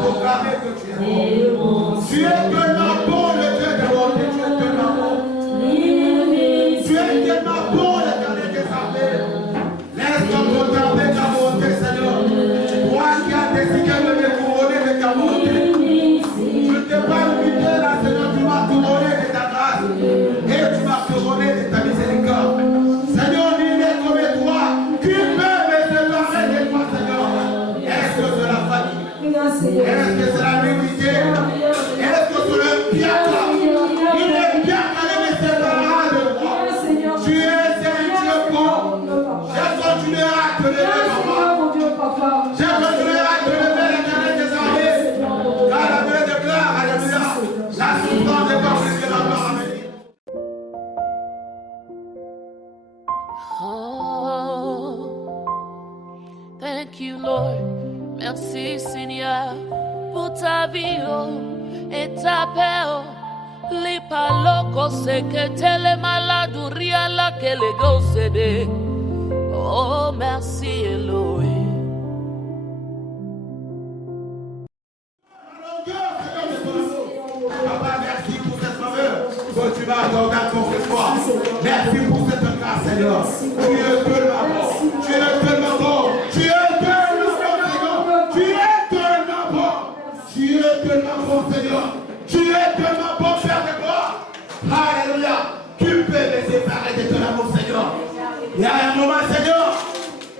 proclamer que tu es bon. Tu es tellement bon, le Dieu de bonté, tu es tellement bon. Tu es tellement bon, l'Éternel des armées. Laisse-moi proclamer ta bonté, Seigneur. Toi qui as décidé de me couronner de ta bonté. Je ne t'ai pas limité là, Seigneur, tu m'as couronné de ta grâce. Et tu m'as couronné de ta miséricorde. Seigneur, il est comme toi. Qui peut me séparer de toi, Seigneur? Est-ce que c'est la famille? Est-ce que c'est la vérité? Est-ce que c'est le piatra? Il est bien qu'elle me séparera de moi. Tu es un Dieu bon. Je continuerai à te lever, papa. Je continuerai à te lever, l'Éternel des armées. Car la Bible déclare, alléluia, la souffrance est pas plus que la gloire à venir. Oh, thank you, Lord. Merci, Seigneur, pour ta vie et ta paix. Li paloko se que te le maladuria la que le gocede. Oh, merci, Elohim. Papa, merci pour cette faveur que tu m'as accordée à ton espoir. Merci pour cette grâce, Seigneur. Tu es tellement bon. Tu es tellement bon. Tu es tellement bon, Seigneur. Tu es tellement bon. Tu es tellement bon, Seigneur. Tu es tellement bon, Père de gloire. Alléluia. Tu peux me séparer de ton amour, Seigneur. Il y a un moment, Seigneur,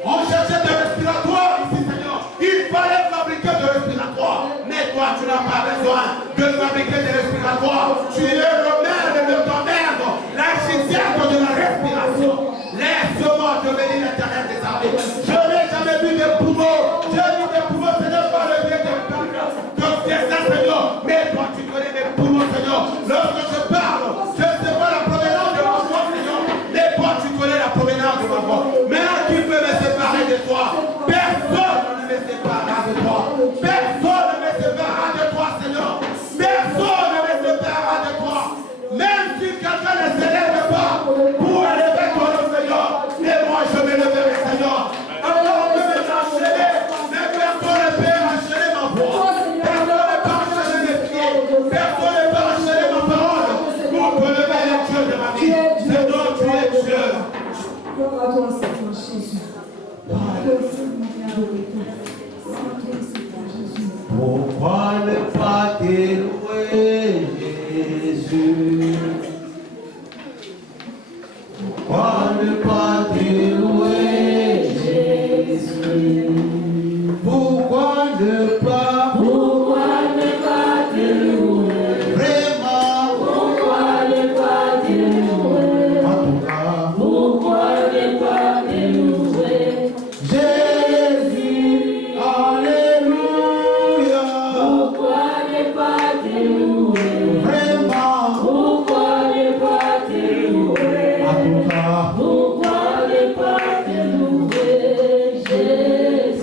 on cherchait de respiratoire ici, Seigneur. Il fallait fabriquer de respiratoire. Mais toi, tu n'as pas besoin de fabriquer des respiratoires. Tu es le maire de ton mère, l'architecte de la respiration. Laisse-moi devenir l'Éternel des armées. Je n'ai jamais vu des poumons. J'ai vu des poumons, Seigneur, par le biais de ça, Seigneur. Mais toi, tu connais mes poumons, Seigneur. Lorsque je parle, je ne sais pas la provenance de ma voix, Seigneur. Mais toi, tu connais la provenance de ma voix. Maintenant, qui peut me séparer de toi? Personne ne me séparera de toi. Personne ne me séparera de toi, Seigneur. Personne ne me séparera de toi. Même si quelqu'un ne se lève pas pour élever ton nom, Seigneur, et moi je me lèverai, Seigneur. Alors on peut m'enchaîner, mais personne ne peut enchaîner ma voix. Personne ne peut enchaîner mes pieds. Personne ne peut enchaîner ma parole pour te lever les dieux de ma vie. Seigneur, tu es Dieu. Pourquoi ne pas t'élouer, Jésus? Pourquoi ne pas t'élouer, Jésus? Pourquoi ne pas t'élouer? Vraiment, pourquoi ne pas t'élouer? En tout cas, pourquoi ne pas t'élouer? Jésus, alléluia. Pourquoi ne pas t'élouer? Vraiment, pourquoi ne pas t'élouer? En tout cas, pourquoi ne pas t'élouer? Jésus.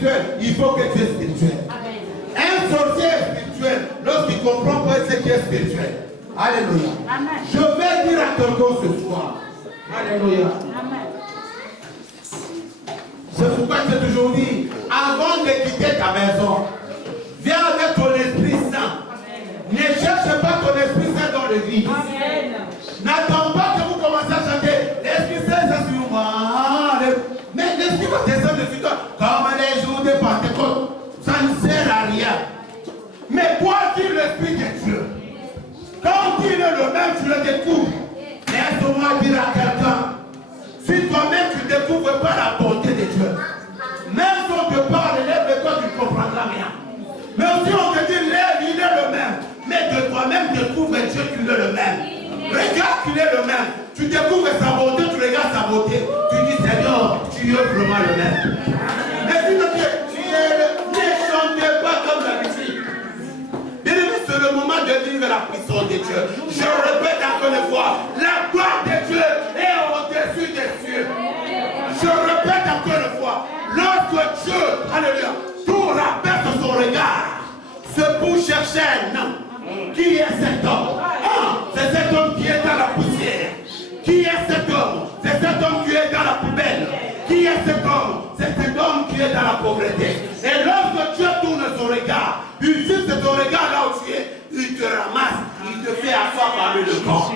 spirituel, il faut que tu es spirituel. Un sorcier est spirituel lorsqu'il comprend quoi c'est qui est spirituel. Alléluia. Amen. Je vais dire à quelqu'un ce soir. Alléluia. Amen. C'est pourquoi je t'ai toujours dit, avant de quitter ta maison, viens avec ton Esprit Saint. Ne cherche pas ton Esprit Saint dans l'église. N'attends pas que vous commencez à chanter. L'Esprit Saint, ça sur moi. Mais l'Esprit va descendre sur toi. Comme les jours de Pentecôte. Ça ne sert à rien. Mais toi qui es l'Esprit de Dieu, quand il est le même, tu le découvres. Laisse-moi dire à quelqu'un, si toi-même tu ne découvres pas la bonté de Dieu, même si on te parle, lève-toi, tu ne comprendras rien. Mais si on te dit, lève, il est le même. Mais de toi-même, découvre Dieu qu'il est le même. Regarde qu'il est le même. Tu découvres sa bonté, tu regardes sa beauté. Tu dis, Seigneur, tu es vraiment le même. Mais si tu es le ne chantez pas comme d'habitude. Bien-aimé, c'est le moment de vivre la puissance de Dieu. Je répète encore une fois, la gloire de Dieu est au-dessus des cieux. Je répète encore une fois, lorsque Dieu, alléluia, tourne la perte de son regard, c'est pour chercher un homme. Qui est cet homme? C'est cet homme qui est dans la poussière. Qui est cet homme? C'est cet homme qui est dans la poubelle. Qui est cet homme? C'est cet homme qui est dans la pauvreté. Et lorsque Dieu tourne son regard, il fixe ton regard là où tu es, il te ramasse, il te fait asseoir parmi le corps.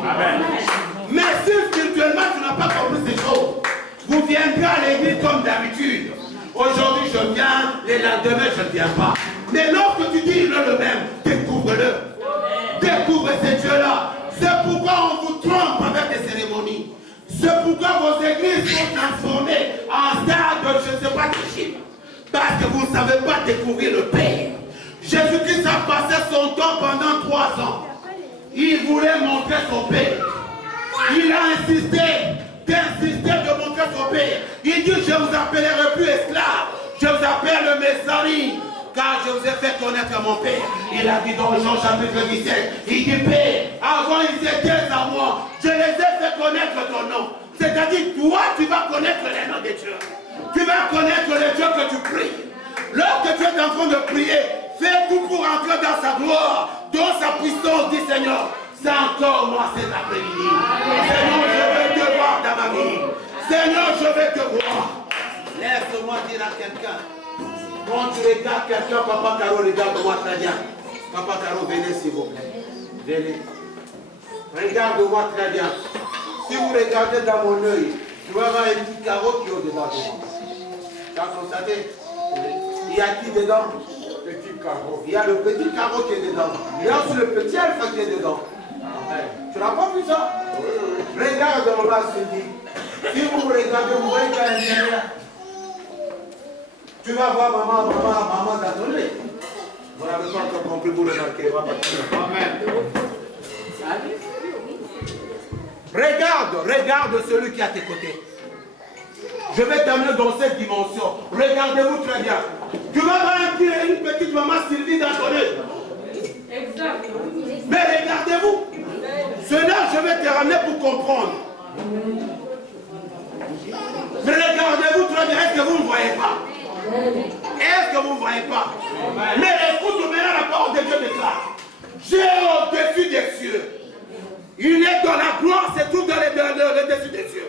Mais si spirituellement tu n'as pas compris ces choses, vous viendrez à l'église comme d'habitude. Aujourd'hui je viens, les lendemains je ne viens pas. Mais lorsque tu dis il est le même, découvre-le. Découvre ces dieux-là. C'est pourquoi on vous trompe avec des cérémonies. C'est pourquoi vos églises sont transformées en stade de je ne sais pas de Chine. Parce que vous ne savez pas découvrir le Père. Jésus-Christ a passé son temps pendant 3 ans. Il voulait montrer son Père. Il a insisté de montrer son Père. Il dit, je vous appellerai plus esclaves. Je vous appelle mes amis. Car je vous ai fait connaître mon Père. Il a dit dans Jean chapitre 17, il dit, Père, avant ils étaient à moi, je les ai fait connaître ton nom. C'est-à-dire, toi, tu vas connaître les noms de Dieu. Tu vas connaître les dieux que tu pries. Lorsque tu es en train de prier, fais tout pour entrer dans sa gloire, dans sa puissance, dit Seigneur. C'est encore moi cet après-midi. Seigneur, je veux te voir dans ma vie. Seigneur, je veux te voir. Laisse-moi dire à quelqu'un. Quand tu regardes quelqu'un, Papa Caro, regarde-moi très bien. Papa Caro, venez s'il vous plaît. Venez. Regarde-moi très bien. Si vous regardez dans mon œil, tu vas voir un petit carreau qui est au-dedans de moi. Tu as constaté? Il y a qui dedans? Petit carreau. Il y a le petit carreau qui est dedans. Il y a aussi le petit alpha qui est dedans. Tu n'as pas vu ça? Regarde en bas, Sylvie. Si vous regardez, vous voyez qu'à l'intérieur. Tu vas voir maman dans ton lit. Vous n'avez pas encore compris, vous remarquez. Amen. Regarde celui qui est à tes côtés. Je vais t'amener dans cette dimension. Regardez-vous très bien. Tu vas voir une petite maman Sylvie dans ton lit. Exact. Mais regardez-vous. Cela, je vais te ramener pour comprendre. Mais regardez-vous très bien. Est-ce que vous ne voyez pas? Est-ce que vous ne voyez pas? Mais écoute maintenant la parole de Dieu déclare. J'ai au-dessus des cieux. Il est dans la gloire, c'est tout dans le dessus des cieux.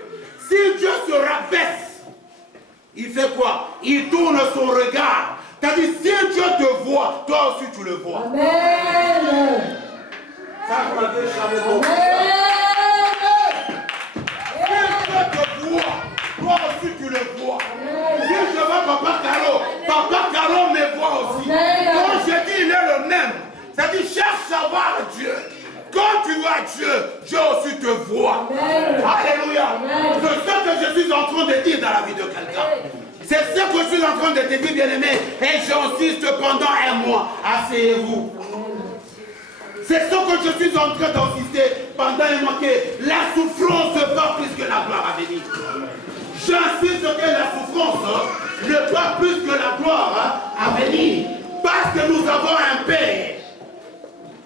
Si Dieu se rabaisse, il fait quoi? Il tourne son regard. C'est-à-dire, si Dieu te voit, toi aussi tu le vois. Amen. Ça, vous l'avez jamais compris. Si Dieu te voit, toi aussi tu le vois. Si je vois Papa Caro me voit aussi. Quand je dis il est le même, c'est-à-dire cherche à voir Dieu. Quand tu vois Dieu, Dieu aussi te voit. Alléluia. C'est ce que je suis en train de dire dans la vie de quelqu'un. C'est ce que je suis en train de te dire, bien-aimé. Et j'insiste pendant un mois. Asseyez-vous. C'est ce que je suis en train d'insister pendant un mois. Que la souffrance va plus que la gloire à venir. J'insiste que la souffrance ne va plus que la gloire à venir. Parce que nous avons un Père.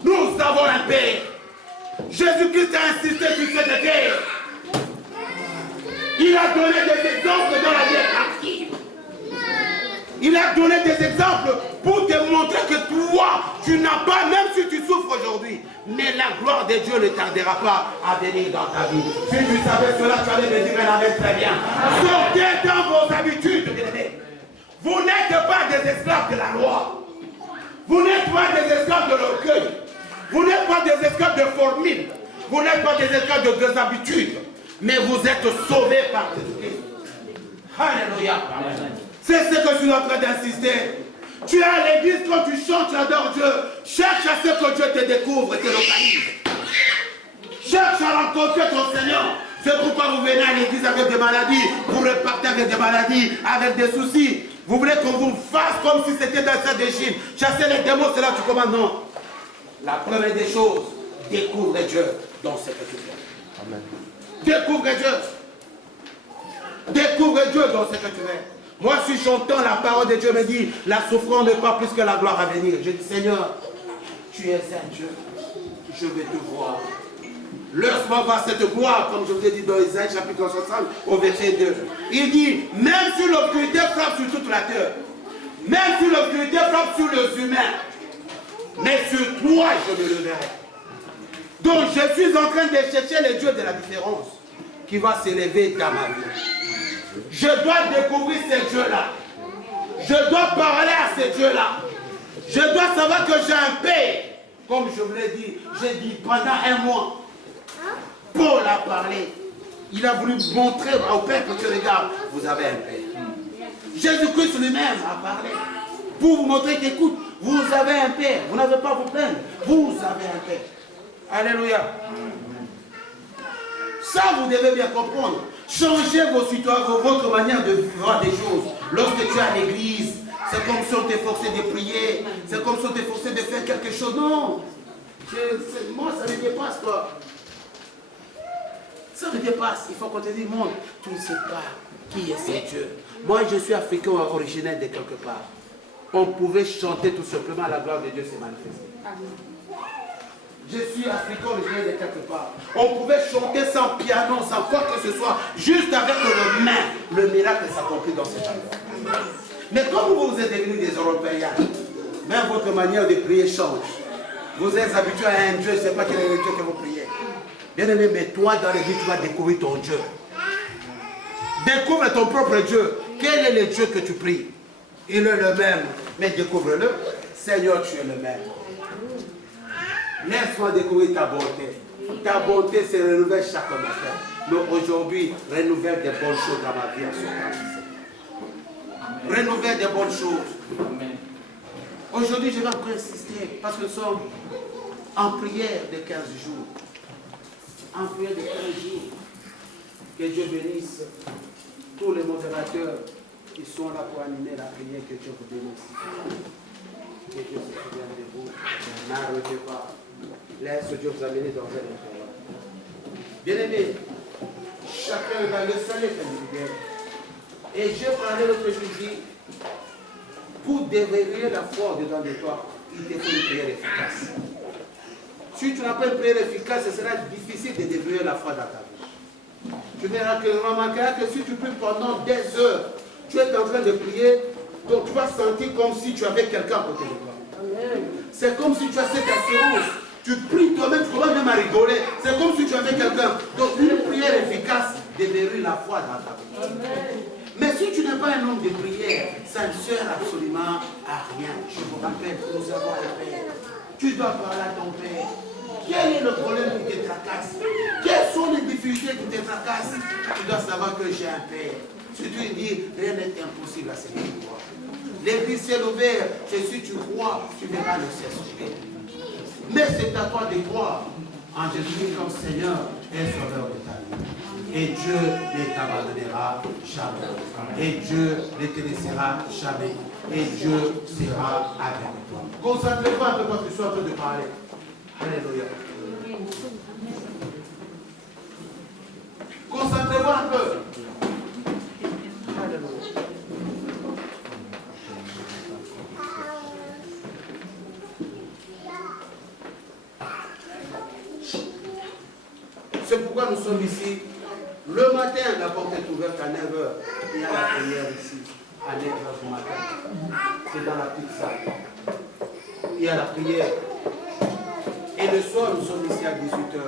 Nous avons un Père. Jésus-Christ a insisté sur cette terre. Il a donné des exemples dans la vie active. Il a donné des exemples pour te montrer que toi, tu n'as pas, même si tu souffres aujourd'hui, mais la gloire de Dieu ne tardera pas à venir dans ta vie. Si tu savais cela, tu allais me dire, elle avait très bien. Sortez dans vos habitudes, bien-aimés. Vous n'êtes pas des esclaves de la loi. Vous n'êtes pas des esclaves de l'orgueil. Vous n'êtes pas des esclaves de formules. Vous n'êtes pas des esclaves de des habitudes. Mais vous êtes sauvés par Jésus-Christ. Alléluia. C'est ce que je suis en train d'insister. Tu es à l'église, quand tu chantes, tu adores Dieu. Cherche à ce que Dieu te découvre et te localise. Cherche à rencontrer ton Seigneur. C'est pourquoi vous venez à l'église avec des maladies. Vous repartez avec des maladies, avec des soucis. Vous voulez qu'on vous fasse comme si c'était dans cette Chine. Chasser les démons, c'est là que tu commandes. Non. La première des choses, découvre Dieu dans ce que tu fais. Amen. Découvre Dieu. Découvre Dieu dans ce que tu fais. Moi, si j'entends la parole de Dieu me dit, la souffrance n'est pas plus que la gloire à venir. Je dis, Seigneur, tu es un Dieu. Je veux te voir. Laisse-moi voir cette gloire, comme je vous ai dit dans Isaïe chapitre 60, au verset 2. Il dit, même si l'obscurité frappe sur toute la terre, même si l'obscurité frappe sur les humains, mais sur toi, je me leverai. Donc, je suis en train de chercher le Dieu de la différence qui va s'élever dans ma vie. Je dois découvrir ces dieux-là. Je dois parler à ces dieux-là. Je dois savoir que j'ai un Père. Comme je vous l'ai dit, j'ai dit pendant un mois, Paul a parlé. Il a voulu montrer au Père que tu regardes, vous avez un Père. Jésus-Christ lui-même a parlé. Pour vous montrer qu'écoute, vous avez un Père. Vous n'avez pas à vous plaindre. Vous avez un Père. Alléluia. Ça, vous devez bien comprendre. Changez vos situations, votre manière de voir des choses. Lorsque tu es à l'église, c'est comme si on t'est forcé de prier. C'est comme si on t'est forcé de faire quelque chose. Non. Moi, ça me dépasse, quoi. Ça me dépasse. Il faut qu'on te dise, monde, tu ne sais pas qui est ce Dieu. Moi, je suis africain originaire de quelque part. On pouvait chanter tout simplement, la gloire de Dieu s'est manifestée. Je suis africain originaire de quelque part. On pouvait chanter sans piano, sans quoi que ce soit, juste avec le main. Le miracle s'accomplit dans cette chambre. Mais comme vous êtes devenus des Européens, même votre manière de prier change. Vous êtes habitués à un Dieu, je ne sais pas quel est le Dieu que vous priez. Bien aimé, mais toi dans l'église, tu vas découvrir ton Dieu. Découvre ton propre Dieu. Quel est le Dieu que tu pries? Il est le même, mais découvre-le. Seigneur, tu es le même. Laisse-moi découvrir ta bonté. Ta bonté se renouvelle chaque matin. Mais aujourd'hui, renouvelle des bonnes choses dans ma vie en ce temps. Renouvelle des bonnes choses. Aujourd'hui, je vais encore insister parce que nous sommes en prière de 15 jours. En prière de 15 jours. Que Dieu bénisse tous les modérateurs qui sont là pour animer la prière. Que Dieu vous bénisse. Que Dieu se souvienne de vous. N'arrêtez pas. Laisse Dieu vous amener dans un endroit. Bien-aimés, chacun va le salut individuel. Et Dieu parlait l'autre jour, dit, pour déverrouiller la foi dedans de toi, il te faut une prière efficace. Si tu n'as pas une prière efficace, ce sera difficile de déverrouiller la foi dans ta vie. Tu remarqueras que si tu pries pendant des heures, tu es en train de prier, donc tu vas sentir comme si tu avais quelqu'un à côté de toi. C'est comme si tu as cette assurance. Tu pries toi-même, tu commences même à rigoler. C'est comme si tu avais quelqu'un. Donc une prière efficace déverrouille la foi dans ta vie. Mais si tu n'es pas un homme de prière, ça ne sert absolument à rien. Je vous rappelle, nous avons un Père. Tu dois parler à ton Père. Quel est le problème qui te tracasse? Quelles sont les difficultés qui te tracassent? Tu dois savoir que j'ai un Père. Si tu lui dis, rien n'est impossible à ce que tu crois. L'église s'est ouverte, et si tu crois, tu verras le ciel s'ouvrir. Mais c'est à toi de croire en Jésus comme Seigneur et Sauveur de ta vie. Et Dieu ne t'abandonnera jamais. Et Dieu ne te laissera jamais. Et Dieu sera avec toi. Concentrez-vous un peu quand tu sois en train de parler. Alléluia. Concentrez-vous un peu. Alléluia. C'est pourquoi nous sommes ici. Le matin, la porte est ouverte à 9h. Il y a la prière ici, à 9h du matin. c'est dans la petite salle. Il y a la prière. Et le soir, nous sommes ici à 18h.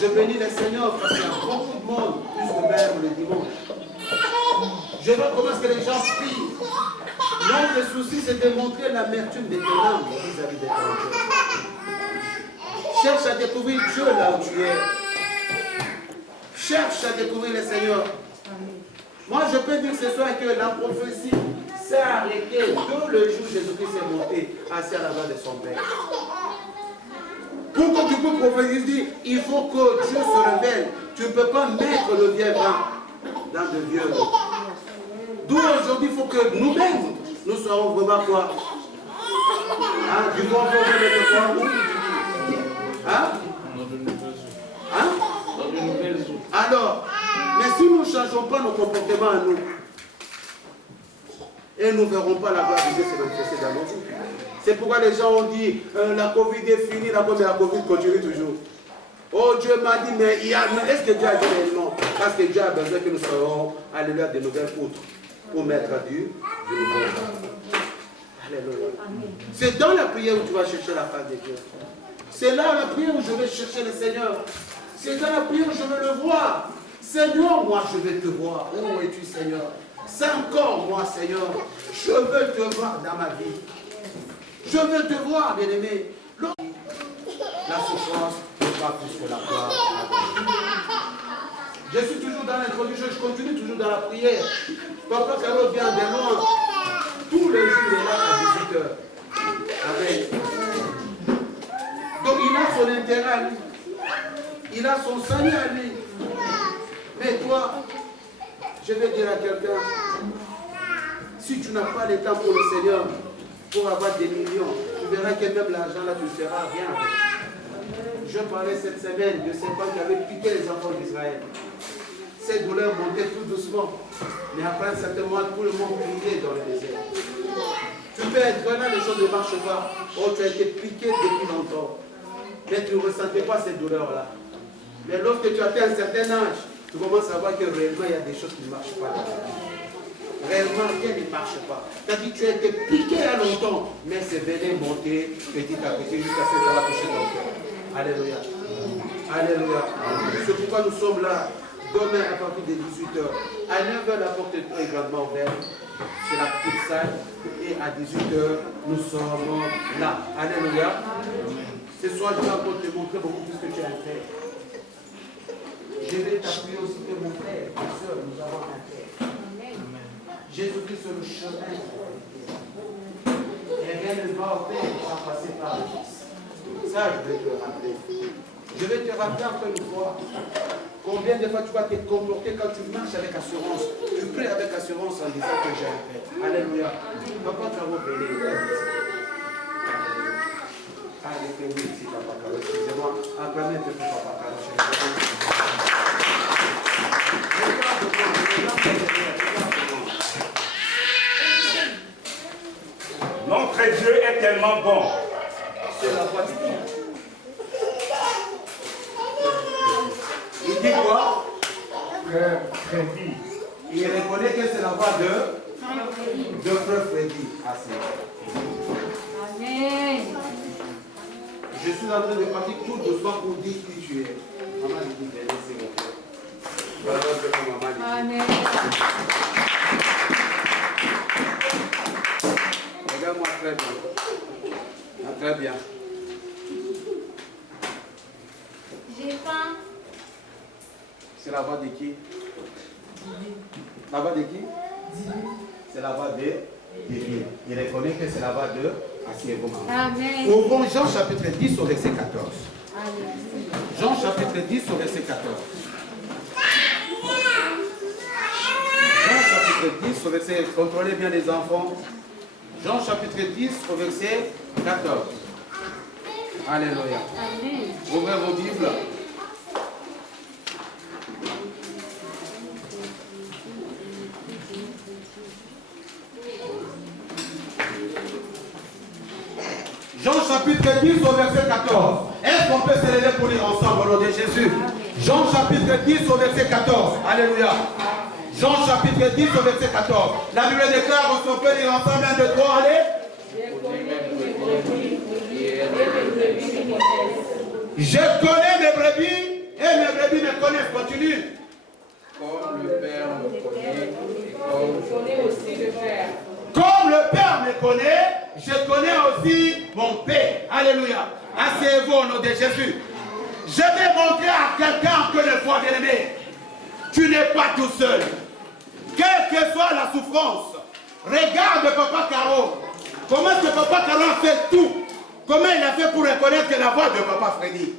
Je bénis le Seigneur parce qu'il y a beaucoup de monde, plus que même le dimanche. Je vois comment est-ce que les gens prient. Notre souci, c'est de montrer l'amertume de ton âme vis-à-vis de ton Dieu. Cherche à découvrir Dieu là où tu es. Cherche à découvrir le Seigneur. Moi, je peux dire ce soir que la prophétie s'est arrêtée tout le jour où Jésus-Christ est monté assis à la main de son Père. Pour que tu puisses prophétiser, il faut que Dieu se révèle. Tu ne peux pas mettre le vieil vin dans le vieux. D'où aujourd'hui, il faut que nous-mêmes, nous soyons vraiment quoi? Hein? Du bon de quoi? Hein? Hein? Alors, mais si nous ne changeons pas nos comportements à nous, et nous ne verrons pas la gloire de Dieu se manifester dans nos vies. C'est pourquoi les gens ont dit, la Covid est finie, la Covid continue toujours. Oh, Dieu m'a dit, mais est-ce que Dieu a dit réellement? Parce que Dieu a besoin que nous soyons, alléluia, de nouvelles poutres pour mettre à Dieu du nouveau. Alléluia. C'est dans la prière où tu vas chercher la face de Dieu. C'est là la prière où je vais chercher le Seigneur. C'est dans la prière où je veux le voir. Seigneur, moi je vais te voir. Où es-tu, Seigneur? C'est encore moi, Seigneur. Je veux te voir dans ma vie. Je veux te voir, bien-aimé. La souffrance n'est pas plus que la gloire. Je suis toujours dans l'introduction, je continue toujours dans la prière. Papa Carlo vient de loin. Tous les jours, il est là à 18h. Amen. Donc il a son intérêt à lui. Il a son salut à lui. Mais toi, je vais dire à quelqu'un, si tu n'as pas le temps pour le Seigneur, pour avoir des millions, tu verras que même l'argent là, tu ne feras rien avec. Je parlais cette semaine de ces femmes qui avaient piqué les enfants d'Israël. Ces douleurs montaient tout doucement. Mais après un certain moment, tout le monde criait dans le désert. Tu peux être là, les choses ne marchent pas. Oh, tu as été piqué depuis longtemps. Mais tu ne ressentais pas ces douleurs-là. Mais lorsque tu atteins un certain âge, tu commences à voir que réellement, il y a des choses qui ne marchent pas. Réellement, rien ne marche pas. C'est-à-dire que tu as été piqué il y a longtemps, mais c'est venu monter petit à petit jusqu'à ce que ça va toucher ton cœur. Alléluia. Alléluia. C'est pourquoi nous sommes là, demain à partir de 18h. À 9h, la porte est également ouverte. C'est la petite salle. Et à 18h, nous sommes là. Alléluia. Ce soir, je vais encore te montrer beaucoup plus que tu as fait. Je vais t'appuyer aussi que mon frère, ma soeur, nous avons un frère. Jésus-Christ sur le chemin. Et rien ne va au Père sans passer par le Fils. Ça, je vais te rappeler. Je vais te rappeler encore une fois combien de fois tu vas te comporter quand tu marches avec assurance. Tu pries avec assurance en disant que j'ai un Père. Alléluia. Papa, tu vas revenir. Allez, que oui, si Papa Carlo, excusez-moi. Acclamez un peu pour Papa Carlo. Notre Dieu est tellement bon. C'est la voix divine. Il dit quoi? Freddy. Il reconnaît que c'est la voix de Frère Freddy. Amen. Je suis en train de partir tout doucement pour dire qui tu es. Maman dit, c'est mon frère. Voilà ce que maman dit. Amen. Regarde-moi très bien. Très bien. J'ai faim. C'est la voix de qui? La voix de qui? C'est la voix de Dieu. Il reconnaît que c'est la voix de Asseyez-vous. Amen. Ouvrons Jean chapitre 10 au verset 14. Alléluia. Jean chapitre 10 au verset 14. Jean chapitre 10 au verset... Contrôlez bien les enfants. Jean chapitre 10 au verset 14. Alléluia. Amen. Ouvrez vos Bibles. Jean chapitre 10 au verset 14. Est-ce qu'on peut se lever pour lire ensemble au nom de Jésus? Jean chapitre 10 au verset 14. Alléluia. Jean chapitre 10 au verset 14. La Bible déclare, on peut lire ensemble, 1, 2, 3, allez. Je connais mes brebis et mes brebis me connaissent. Continue. Comme le Père me connaît, et comme je connais aussi le Père. Comme le Père me connaît, je connais aussi mon Père. Alléluia. Asseyez-vous au nom de Jésus. Je vais montrer à quelqu'un que le foi bien-aimé, tu n'es pas tout seul. Quelle que soit la souffrance, regarde Papa Caro. Comment est-ce que Papa Caro a fait tout? Comment il a fait pour reconnaître la voix de Papa Freddy?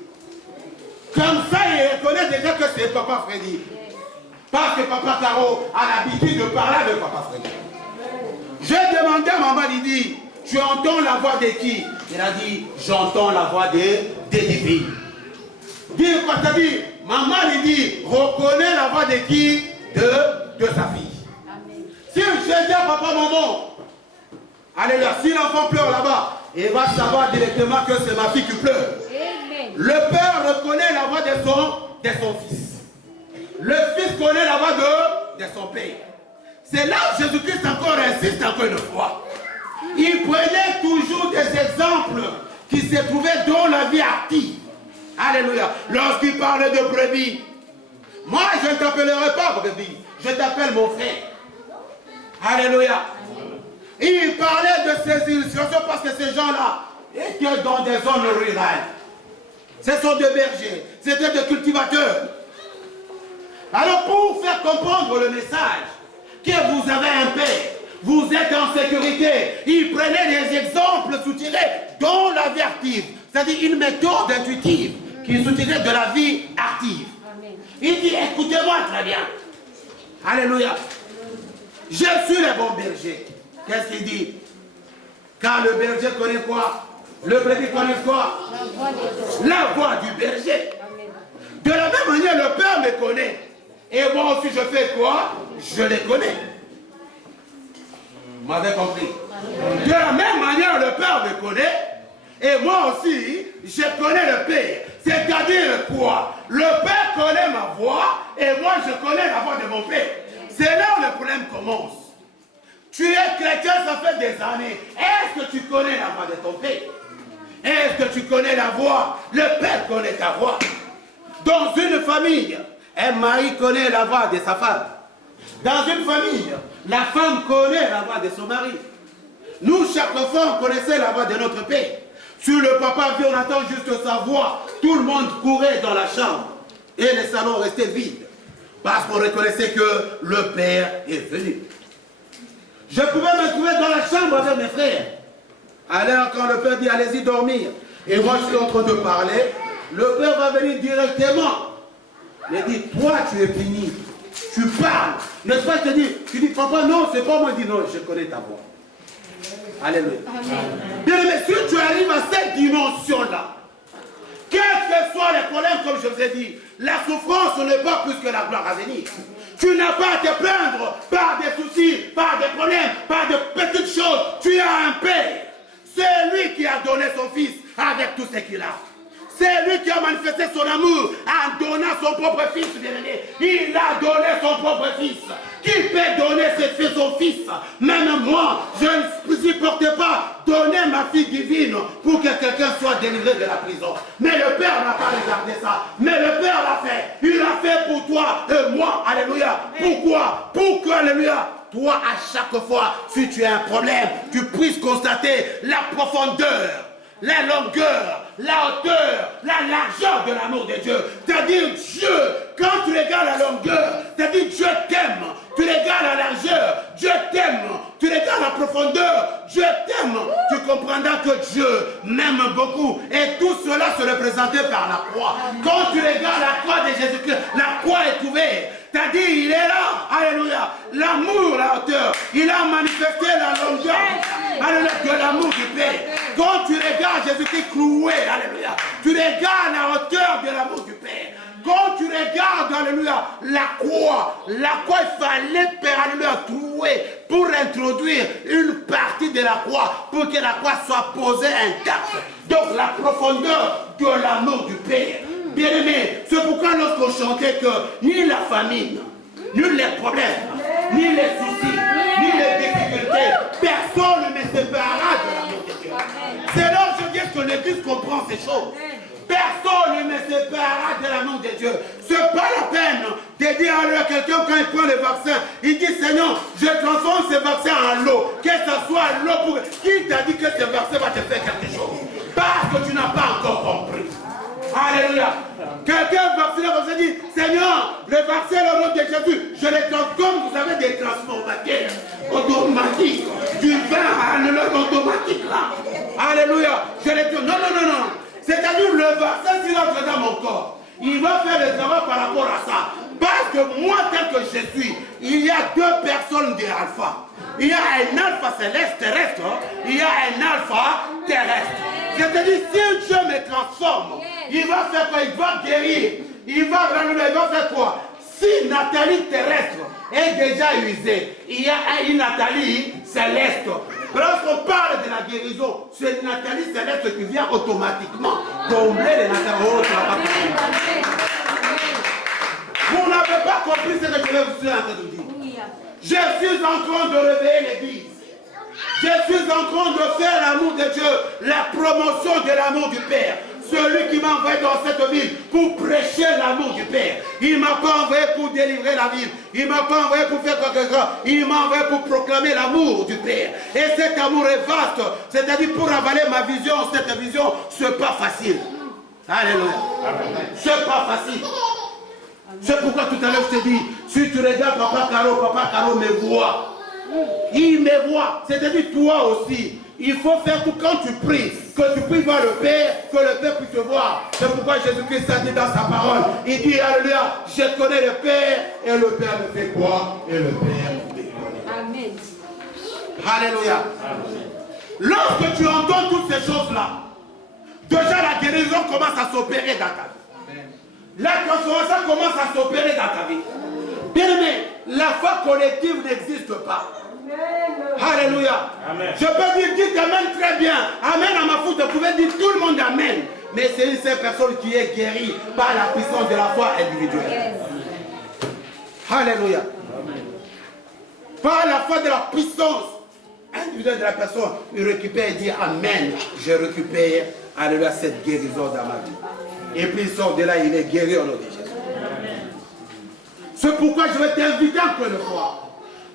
Comme ça, il reconnaît déjà que c'est Papa Freddy. Parce que Papa Caro a l'habitude de parler avec Papa Freddy. J'ai demandé à maman Lydie, tu entends la voix de qui? Il a dit, j'entends la voix de Divi. Dis quoi t'as dit? Maman Lydie reconnaît la voix de qui? De sa fille. Amen. Si je dis à papa, maman, alléluia, si l'enfant pleure là-bas, il va savoir directement que c'est ma fille qui pleure. Amen. Le père reconnaît la voix de son fils. Le fils connaît la voix de son père. C'est là où Jésus-Christ encore insiste encore une fois. Il prenait toujours des exemples qui se trouvaient dans la vie active. Alléluia. Lorsqu'il parlait de brebis, moi je ne t'appellerai pas brebis, je t'appelle mon frère. Alléluia. Il parlait de ces illustrations parce que ces gens-là étaient dans des zones rurales. Ce sont des bergers, c'était des cultivateurs. Alors pour faire comprendre le message, que vous avez un père, vous êtes en sécurité, il prenait des exemples soutirés dans la vie active. C'est-à-dire une méthode intuitive qui soutirait de la vie active. Amen. Il dit, écoutez-moi très bien. Alléluia. Je suis le bon berger. Qu'est-ce qu'il dit? Car le berger connaît quoi? Le brebis connaît quoi? La voix du berger. Amen. De la même manière, le Père me connaît. Et moi aussi, je fais quoi? Je les connais. Vous m'avez compris? Amen. De la même manière, le Père me connaît. Et moi aussi, je connais le Père. C'est-à-dire quoi? Le Père connaît ma voix et moi je connais la voix de mon Père. C'est là où le problème commence. Tu es chrétien, ça fait des années. Est-ce que tu connais la voix de ton Père? Est-ce que tu connais la voix? Le Père connaît ta voix. Dans une famille, un mari connaît la voix de sa femme. Dans une famille, la femme connaît la voix de son mari. Nous, chaque fois, on connaissait la voix de notre Père. Si le papa vient, on entend juste sa voix. Tout le monde courait dans la chambre. Et les salons restaient vides. Parce qu'on reconnaissait que le Père est venu. Je pouvais me trouver dans la chambre avec mes frères. Alors quand le Père dit allez-y dormir. Et moi je suis en train de parler. Le Père va venir directement. Il dit toi tu es fini. Tu parles. N'est-ce pas? Tu dis papa non c'est pas moi. Il dit non je connais ta voix. Alléluia. Bien mais si tu arrives à cette dimension-là, quels que soient les problèmes, comme je vous ai dit, la souffrance n'est pas plus que la gloire à venir. Tu n'as pas à te plaindre par des soucis, par des problèmes, par de petites choses. Tu as un Père. C'est lui qui a donné son Fils avec tout ce qu'il a. C'est lui qui a manifesté son amour en donnant son propre Fils, bien-aimé. Il a donné son propre Fils. Qui peut donner son Fils? Même moi, je ne supporte pas donner ma fille divine pour que quelqu'un soit délivré de la prison. Mais le Père n'a pas regardé ça. Mais le Père l'a fait. Il l'a fait pour toi et moi. Alléluia. Pourquoi? Pour que, alléluia, toi, à chaque fois, si tu as un problème, tu puisses constater la profondeur, la longueur, la hauteur, la largeur de l'amour de Dieu. C'est-à-dire Dieu, quand tu regardes la longueur, c'est-à-dire Dieu t'aime. Tu regardes la largeur, Dieu t'aime. Tu regardes la profondeur, Dieu t'aime. Tu comprendras que Dieu m'aime beaucoup. Et tout cela se représentait par la croix. Quand tu regardes la croix de Jésus-Christ, la croix est ouverte. C'est-à-dire, il est là, alléluia, l'amour, la hauteur, il a manifesté la longueur, alléluia, de l'amour du Père. Quand tu regardes Jésus-Christ cloué, alléluia, tu regardes la hauteur de l'amour du Père. Quand tu regardes, alléluia, la croix, il fallait, Père, alléluia, trouver pour introduire une partie de la croix, pour que la croix soit posée intacte. Donc, la profondeur de l'amour du Père. Bien-aimé, c'est pourquoi lorsqu'on chantait que ni la famine, ni les problèmes, ni les soucis, ni les difficultés. Personne ne me séparera de l'amour de Dieu. C'est là je dis que l'Église comprend ces choses. Personne ne me séparera de l'amour de Dieu. Ce n'est pas la peine de dire à quelqu'un quand il prend le vaccin, il dit Seigneur, je transforme ce vaccin en l'eau. Que ce soit l'eau pour... Qui t'a dit que ce vaccin va te faire quelque chose? Parce que tu n'as pas encore compris. Alléluia. Quelqu'un vacciné va se dire Seigneur, le vaccin au nom de Jésus, je le transforme. Vous avez des transformateurs automatiques, du vin à l'eau automatique là. Alléluia. Je le transforme. Non. C'est-à-dire le vaccin, s'il entre dans mon corps, il va faire le travail par rapport à ça. Parce que moi, tel que je suis, il y a deux personnes de alpha. Il y a un alpha céleste terrestre, il y a un alpha terrestre. C'est-à-dire, si Dieu me transforme, il va faire quoi? Il va guérir. Il va faire quoi? Si Nathalie terrestre est déjà usée, il y a une Nathalie céleste. Lorsqu'on parle de la guérison, c'est Nathalie céleste qui vient automatiquement combler les Nathalie. Vous n'avez pas compris ce que je vais vous dire. Je suis en train de réveiller l'Église. Je suis en train de faire l'amour de Dieu, la promotion de l'amour du Père. Celui qui m'a envoyé dans cette ville pour prêcher l'amour du Père. Il ne m'a pas envoyé pour délivrer la ville. Il ne m'a pas envoyé pour faire quoi que ce soit. Il m'a envoyé pour proclamer l'amour du Père. Et cet amour est vaste. C'est-à-dire pour avaler ma vision, cette vision, ce n'est pas facile. Alléluia. Ce n'est pas facile. C'est pourquoi tout à l'heure je te dis, si tu regardes Papa Caro me voit. Il me voit. C'est-à-dire toi aussi. Il faut faire tout quand tu pries, que tu pries voir le Père, que le Père puisse te voir. C'est pourquoi Jésus-Christ a dit dans sa parole, il dit, alléluia, je connais le Père, et le Père me fait quoi? Et le Père me fait quoi? Amen. Alléluia. Lorsque tu entends toutes ces choses-là, déjà la guérison commence à s'opérer dans ta vie. La transformation commence à s'opérer dans ta vie. Bien aimé, la foi collective n'existe pas. Alléluia. Amen. Je peux dire, dites Amen très bien. Amen à ma faute, vous pouvez dire tout le monde Amen. Mais c'est une seule personne qui est guérie par la puissance de la foi individuelle. Alléluia. Amen. Par la foi de la puissance individuelle de la personne, il récupère et dit Amen. Je récupère, alléluia, cette guérison dans ma vie. Et puis il sort de là, il est guéri au nom de Jésus. C'est pourquoi je vais t'inviter encore une fois.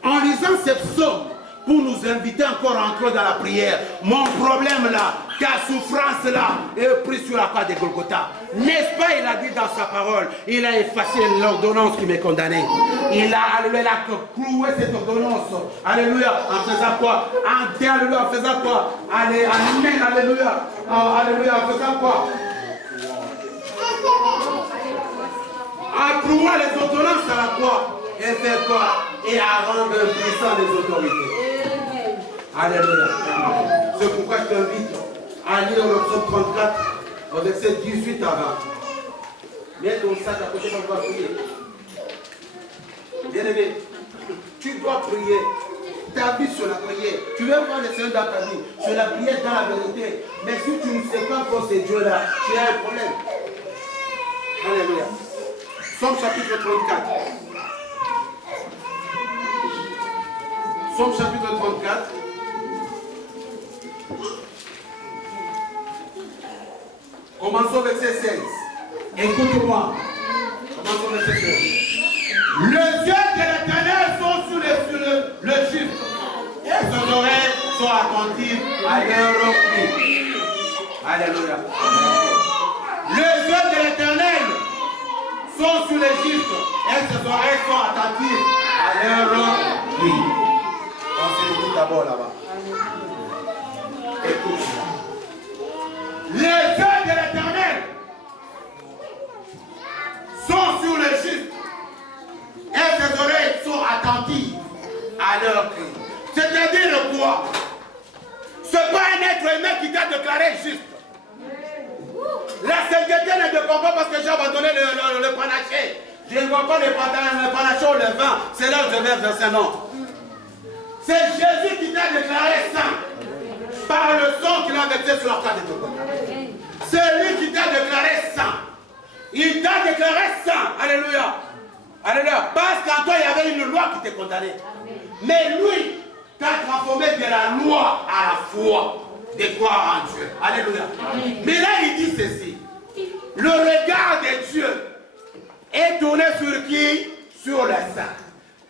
En lisant cette psaume, pour nous inviter encore à entrer dans la prière, mon problème là, ta souffrance là, est prise sur la croix de Golgotha. N'est-ce pas, il a dit dans sa parole, il a effacé l'ordonnance qui m'est condamnée. Il a cloué cette ordonnance. Alléluia, en faisant quoi? Alléluia, en faisant quoi? Allez, amen, alléluia. Alléluia, en faisant quoi? En clouant les ordonnances à la croix. Et faire quoi? Et à rendre puissant les autorités. Alléluia. C'est pourquoi je t'invite à lire le psaume 34, au verset 18 à 20. Mets ton sac à côté pour pouvoir prier. Bien aimé, tu dois prier. Ta vie sur la prière. Tu veux voir le Seigneur dans ta vie. Sur la prière, dans la vérité. Mais si tu ne sais pas quoi c'est Dieu là, tu as un problème. Alléluia. Psaume chapitre 34. Psaume chapitre 34. Commençons verset 16. Écoute-moi. Commençons verset 16. Les yeux de l'Éternel sont sur le juste. Et ses oreilles sont attentives à leur cri. Alléluia. Les yeux de l'Éternel sont sur les justes. Et ses oreilles sont attentives à leur cri. On s'écoute d'abord là-bas. Écoute. Les yeux de l'Éternel sont sur les justes. Et ses oreilles sont attentives à leur cri. C'est-à-dire quoi? Ce n'est pas un être humain qui t'a déclaré juste. La sainteté ne dépend pas parce que j'ai abandonné le panaché. Je ne vois pas le panaché ou le vin. C'est là que je vais verser non. C'est Jésus qui t'a déclaré saint par le sang qu'il a versé sur la croix de Golgotha. C'est lui qui t'a déclaré saint. Il t'a déclaré saint. Alléluia. Alléluia. Parce qu'en toi, il y avait une loi qui te condamnait. Mais lui t'a transformé de la loi à la foi de croire en Dieu. Alléluia. Mais là, il dit ceci. Le regard de Dieu est tourné sur qui? Sur les saints.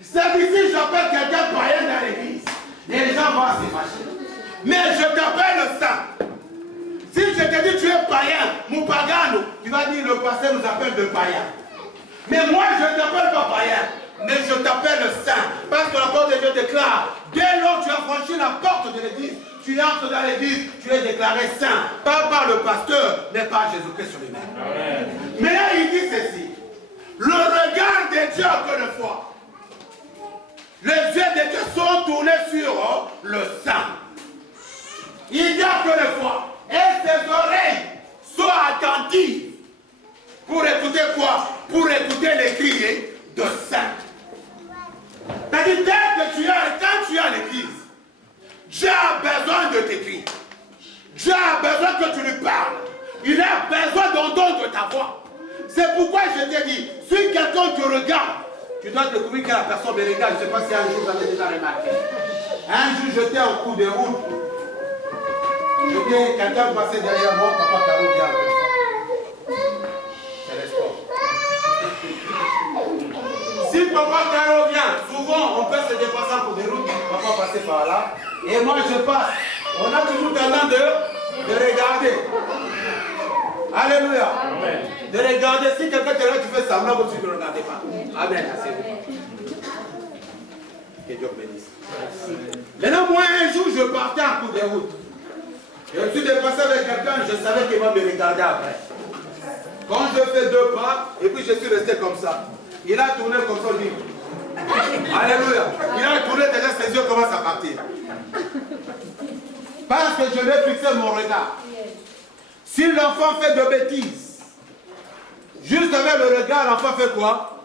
C'est ici, j'appelle quelqu'un païen dans l'église. Les gens vont se fâcher. Mais je t'appelle le saint. Si je te dis tu es païen, mon pagano, tu vas dire le pasteur nous appelle de païen. Mais moi, je ne t'appelle pas païen, mais je t'appelle le saint. Parce que la parole de Dieu déclare, dès lors que tu as franchi la porte de l'église, tu entres dans l'église, tu es déclaré saint. Pas par le pasteur, mais par Jésus-Christ sur lui-même. Mais là, il dit ceci. Le regard de Dieu, encore une fois, les yeux de Dieu sont tournés sur le saint. Il dit encore une fois, et ses oreilles sont attentives. Pour écouter quoi? Pour écouter les cris de saint. C'est-à-dire, dès que quand tu es à l'église, Dieu a besoin de tes cris. Dieu a besoin que tu lui parles. Il a besoin d'entendre ta voix. C'est pourquoi je t'ai dit, si quelqu'un te regarde, tu dois découvrir que la personne me regarde. Je ne sais pas si un jour vous avez déjà remarqué. Un jour, j'étais en cours de route. Quelqu'un passait derrière moi, papa Caro vient avec moi. C'est le sport. Si papa Caro vient, souvent on peut se dépasser en cours de route, papa passait par là, et moi je passe. On a toujours tendance de regarder. Alléluia. Amen. De regarder. Si quelqu'un te regarde, tu fais semblant que tu ne regardes pas. Amen. Que Dieu bénisse. Maintenant, moi, un jour, je partais en cours de route. Je suis dépassé avec quelqu'un, je savais qu'il va me regarder après. Quand je fais 2 pas, et puis je suis resté comme ça. Il a tourné comme ça, dit. Alléluia. Il a tourné, déjà ses yeux commencent à partir. Parce que je l'ai fixé mon regard. Si l'enfant fait de bêtises, juste avec le regard, l'enfant fait quoi?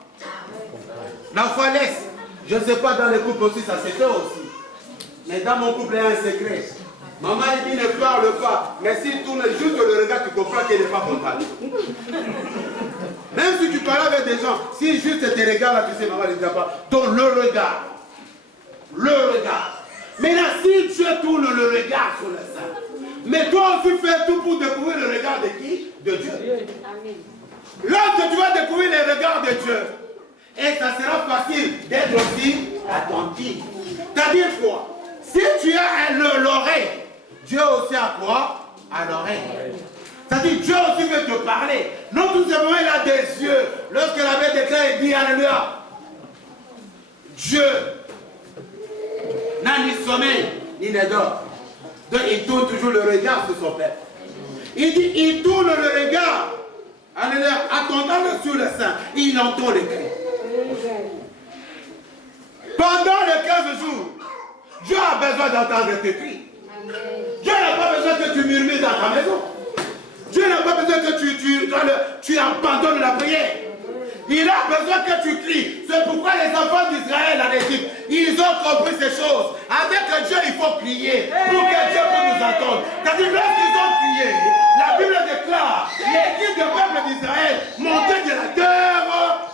L'enfant laisse. Je ne sais pas, dans les couples aussi, ça se fait aussi. Mais dans mon couple, il y a un secret. Maman, il dit ne parle pas. Mais s'il tourne juste le regard, tu comprends qu'il n'est pas content. Même si tu parles avec des gens, si juste te regardes là, tu sais, maman ne dit pas. Donc le regard. Le regard. Maintenant, si Dieu tourne le regard sur le sein, mais toi aussi fais tout pour découvrir le regard de qui? De Dieu. Lorsque tu vas découvrir le regard de Dieu, et ça sera facile d'être aussi attentif. C'est-à-dire quoi? Si tu as l'oreille, Dieu aussi a quoi? À l'oreille. C'est-à-dire Dieu aussi veut te parler. Non tout simplement il a des yeux. Lorsque la Bible déclare, il dit Alléluia. Dieu n'a ni sommeil, ni ne dort. Donc il tourne toujours le regard sur son père. Il dit, il tourne le regard, alléluia, attendant sur le sein. Il entend les cris. Pendant les 15 jours, Dieu a besoin d'entendre tes cris. Dieu n'a pas besoin que tu murmures dans ta maison. Dieu n'a pas besoin que tu abandonnes la prière. Il a besoin que tu cries. C'est pourquoi les enfants d'Israël en Égypte, ils ont compris ces choses. Avec Dieu, il faut crier pour que Dieu puisse nous entendre. C'est-à-dire, lorsqu'ils ont crié, la Bible déclare, l'équipe du peuple d'Israël montait de la terre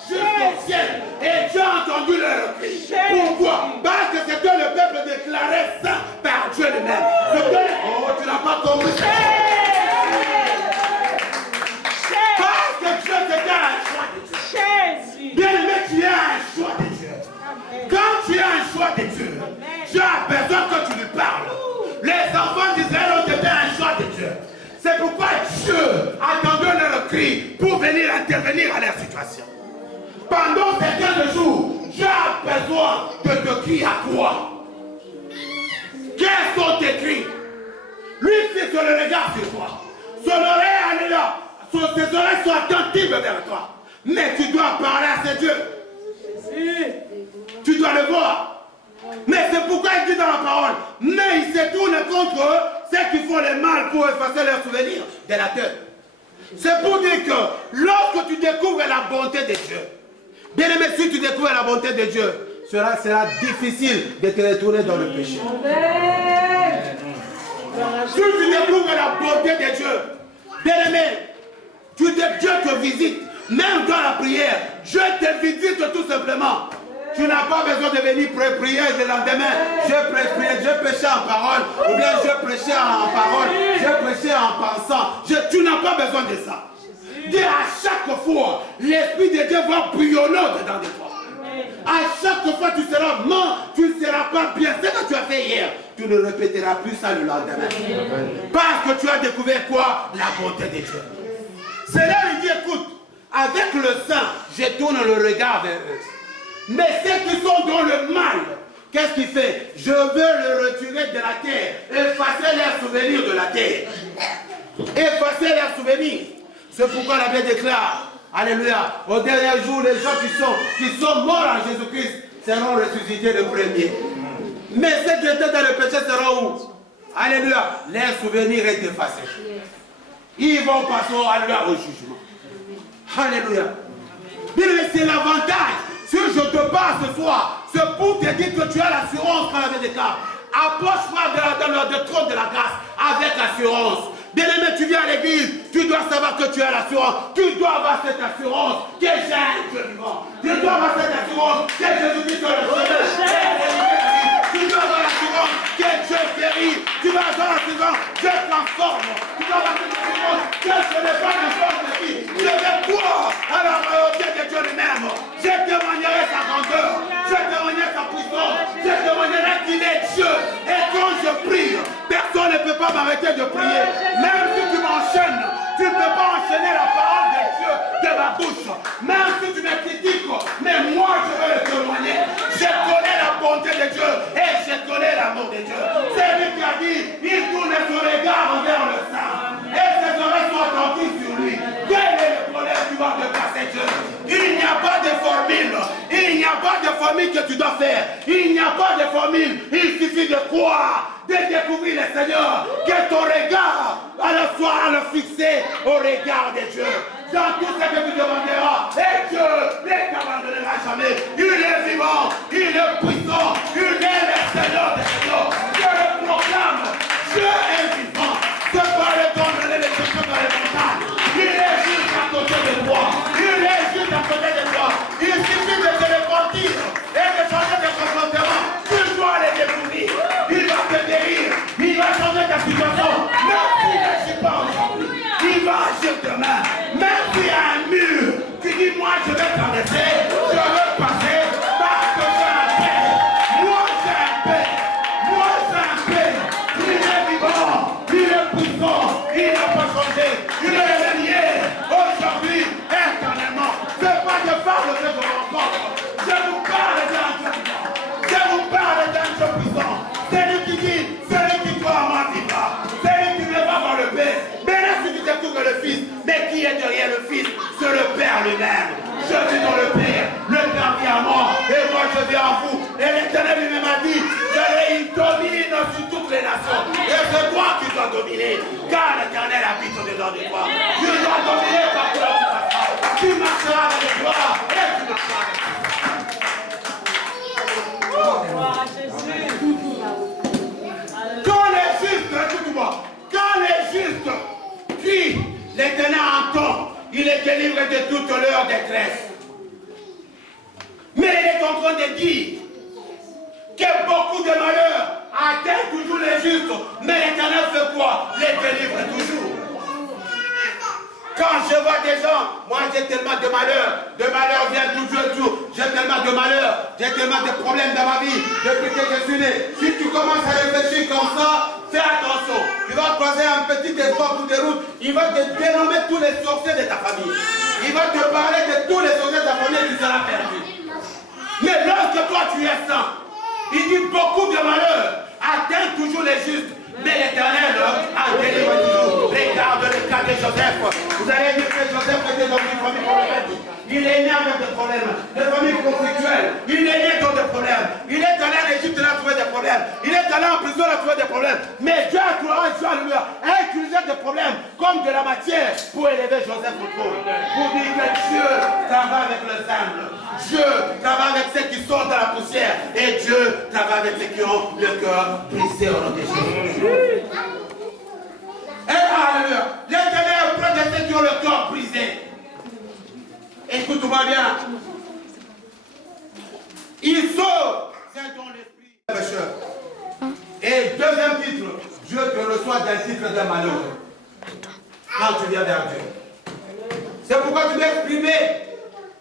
jusqu'au ciel. Et Dieu a entendu leur cri. Pourquoi? Parce que c'était le peuple déclaré saint par Dieu lui-même. Oh, tu n'as pas compris. Parce que Dieu c'était un choix de Dieu. Bien aimé, tu as un choix de Dieu. Quand tu as un choix de Dieu, Dieu a besoin que tu lui parles. Les enfants d'Israël ont été un choix de Dieu. C'est pourquoi Dieu attendait leur cri pour venir intervenir à leur situation. Pendant ces 15 jours, Dieu a besoin de te crier à toi. Quels sont tes cris? Lui fixe le regard sur toi. Son oreille, elle est là. Ses oreilles sont attentives vers toi. Mais tu dois parler à ces dieux. Tu dois le voir. Mais c'est pourquoi il dit dans la parole, mais il se tourne contre eux, ceux qui font le mal pour effacer leurs souvenirs de la terre. C'est pour dire que lorsque tu découvres la bonté de Dieu, bien aimé, si tu découvres la bonté de Dieu, cela sera difficile de te retourner dans le péché. Si tu découvres la bonté de Dieu, bien aimé, Dieu te visite. Même dans la prière, je te visite tout simplement. Tu n'as pas besoin de venir prier le lendemain. Je prêchais en parole, ou bien je prêchais en parole, je prêchais en pensant. Tu n'as pas besoin de ça. Dis à chaque fois, l'Esprit de Dieu va bouillonner dedans de toi. À chaque fois, tu ne seras pas bien. Ce que tu as fait hier, tu ne répéteras plus ça le lendemain. Parce que tu as découvert quoi? La bonté de Dieu. C'est là où il dit, écoute, avec le sang, je tourne le regard vers eux. Mais ceux qui sont dans le mal, qu'est-ce qu'il fait? Je veux le retirer de la terre, effacer leurs souvenirs de la terre. Effacer leurs souvenirs. C'est pourquoi la Bible déclare, alléluia, au dernier jour, les gens qui sont morts en Jésus-Christ seront ressuscités le premier. Mais ceux qui étaient dans le péché seront où? Alléluia, leurs souvenirs est effacés. Ils vont passer, alléluia, au jugement. Alléluia. Bien, c'est l'avantage. Si je te parle ce soir, c'est pour te dire que tu as l'assurance quand la Bible déclare. Approche-toi dans le trône de la grâce avec assurance. Bien-aimé, tu viens à l'église, tu dois savoir que tu as l'assurance. Tu dois avoir cette assurance que j'ai un Dieu vivant. Tu dois avoir cette assurance que Jésus-Christ est le chemin. Tu dois avoir l'assurance que Dieu guérit. Tu dois avoir l'assurance que Dieu transforme. Tu dois avoir cette assurance que ce n'est pas n'importe qui. Je vais croire à la royauté de Dieu lui-même. Je témoignerai sa grandeur. Je témoignerai sa puissance. Je témoignerai qu'il est Dieu. Et quand je prie, personne ne peut pas m'arrêter de prier. Même si tu m'enchaînes, tu ne peux pas enchaîner la parole de Dieu de ma bouche. Même si tu me critiques, mais moi je veux le témoigner. Je connais la bonté de Dieu et je connais l'amour de Dieu. C'est lui qui a dit, il tourne son regard vers le sang. Et ses oreilles sont attentives sur lui. Quel est le problème du monde de passer Dieu? Il n'y a pas de formule. Il n'y a pas de formule que tu dois faire. Il n'y a pas de formule. Il suffit de croire, de découvrir le Seigneur, que ton regard soit le fixé au regard de Dieu. Dans tout ce que tu demanderas, et Dieu ne t'abandonnera jamais. Il est vivant, il est puissant, il est le Seigneur des Seigneurs. Je le proclame, Dieu est vivant. Ce pas le temps de les chercher dans les montagnes. Il est juste à côté de toi. Il est juste à côté de toi. Il suffit de te repentir et de changer de comportement. Tu dois les découvrir. Il va te guérir. Il va changer ta situation. Même s'il n'agit pas aujourd'hui, il va agir demain. Même s'il y a un mur qui dit moi je vais traverser, je veux passer parce que j'ai un Père. Moi j'ai un Père. Moi j'ai un Père. Il est vivant. Il est puissant. Il n'a pas changé. Il est lié aujourd'hui éternellement. Ce n'est pas de parle que je me rencontre. Je vous parle d'un Dieu vivant. Je vous parle d'un Dieu puissant. C'est lui qui dit, c'est lui qui croit en moi vivant. C'est lui qui me va voir le Père. Mais là, si tu découvres le Fils, mais qui est derrière le Fils? C'est le Père lui-même. Je vis dans le Père. Le Père vient à moi. Et moi, je viens à vous. Et l'Éternel lui-même a dit, il domine sur toutes les nations. Et c'est toi qui dois dominer. Car l'Éternel habite au-dedans de toi. Tu dois dominer partout là où tu passeras. Tu marcheras avec gloire. Et tu marcheras avec quand les justes, écoute-moi, quand les justes crient, l'Éternel entend, il est délivré de toute leur détresse. Mais il est en train de dire que beaucoup de malheurs atteignent toujours les justes, mais l'Éternel fait quoi? Les délivre toujours. Quand je vois des gens, moi j'ai tellement de malheurs viennent toujours, j'ai tellement de malheurs, j'ai tellement de problèmes dans ma vie, depuis que je suis né. Si tu commences à réfléchir comme ça, fais attention. Tu vas croiser un petit espoir pour tes routes, il va te dénommer tous les sorciers de ta famille. Il va te parler de tous les sorciers de ta famille et tu seras perdu. Mais lorsque toi tu es saint, il dit beaucoup de malheurs atteignent toujours les justes. Mais l'Éternel a délivré toujours. Regarde le cas de Joseph. Vous allez dire que Joseph était dans une famille problématique. Il est né avec des problèmes. Des familles conflictuelles. Il est né dans des problèmes. Il est allé en Égypte, il a trouvé des problèmes. Il est allé en prison, il a trouvé des problèmes. Mais Dieu a utilisé des problèmes comme de la matière pour élever Joseph au trône. Pour dire que Dieu travaille avec le simple. Dieu travaille avec ceux qui sortent de la poussière. Et Dieu travaille avec ceux qui ont le cœur brisé au nom de Jésus. Et alléluia. L'Éternel est près de ceux qui ont le cœur brisé. Écoute-moi bien. Il sauve, c'est ton esprit, pécheur. Et deuxième titre, Dieu te reçoit d'un titre de malheureux. Quand tu viens vers Dieu. C'est pourquoi tu dois exprimer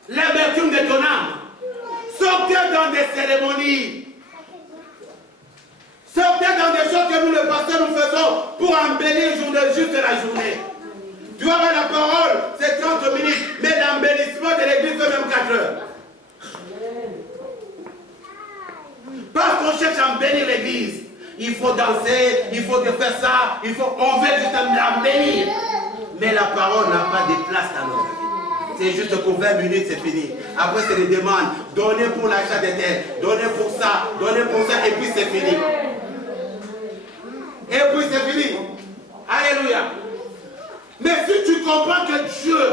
l'amertume de ton âme. Sortez dans des cérémonies. Sortez dans des choses que nous, les pasteurs, nous faisons pour embellir juste la journée. Tu vois, la parole, c'est 30 minutes, mais l'embellissement de l'église fait même 4 heures. Parce qu'on cherche à embellir l'église. Il faut danser, il faut faire ça, on veut juste l'embellir. Mais la parole n'a pas de place dans notre vie. C'est juste pour 20 minutes, c'est fini. Après, c'est des demandes. Donnez pour l'achat des terres, donnez pour ça, et puis c'est fini. Et puis c'est fini. Alléluia. Mais si tu comprends que Dieu,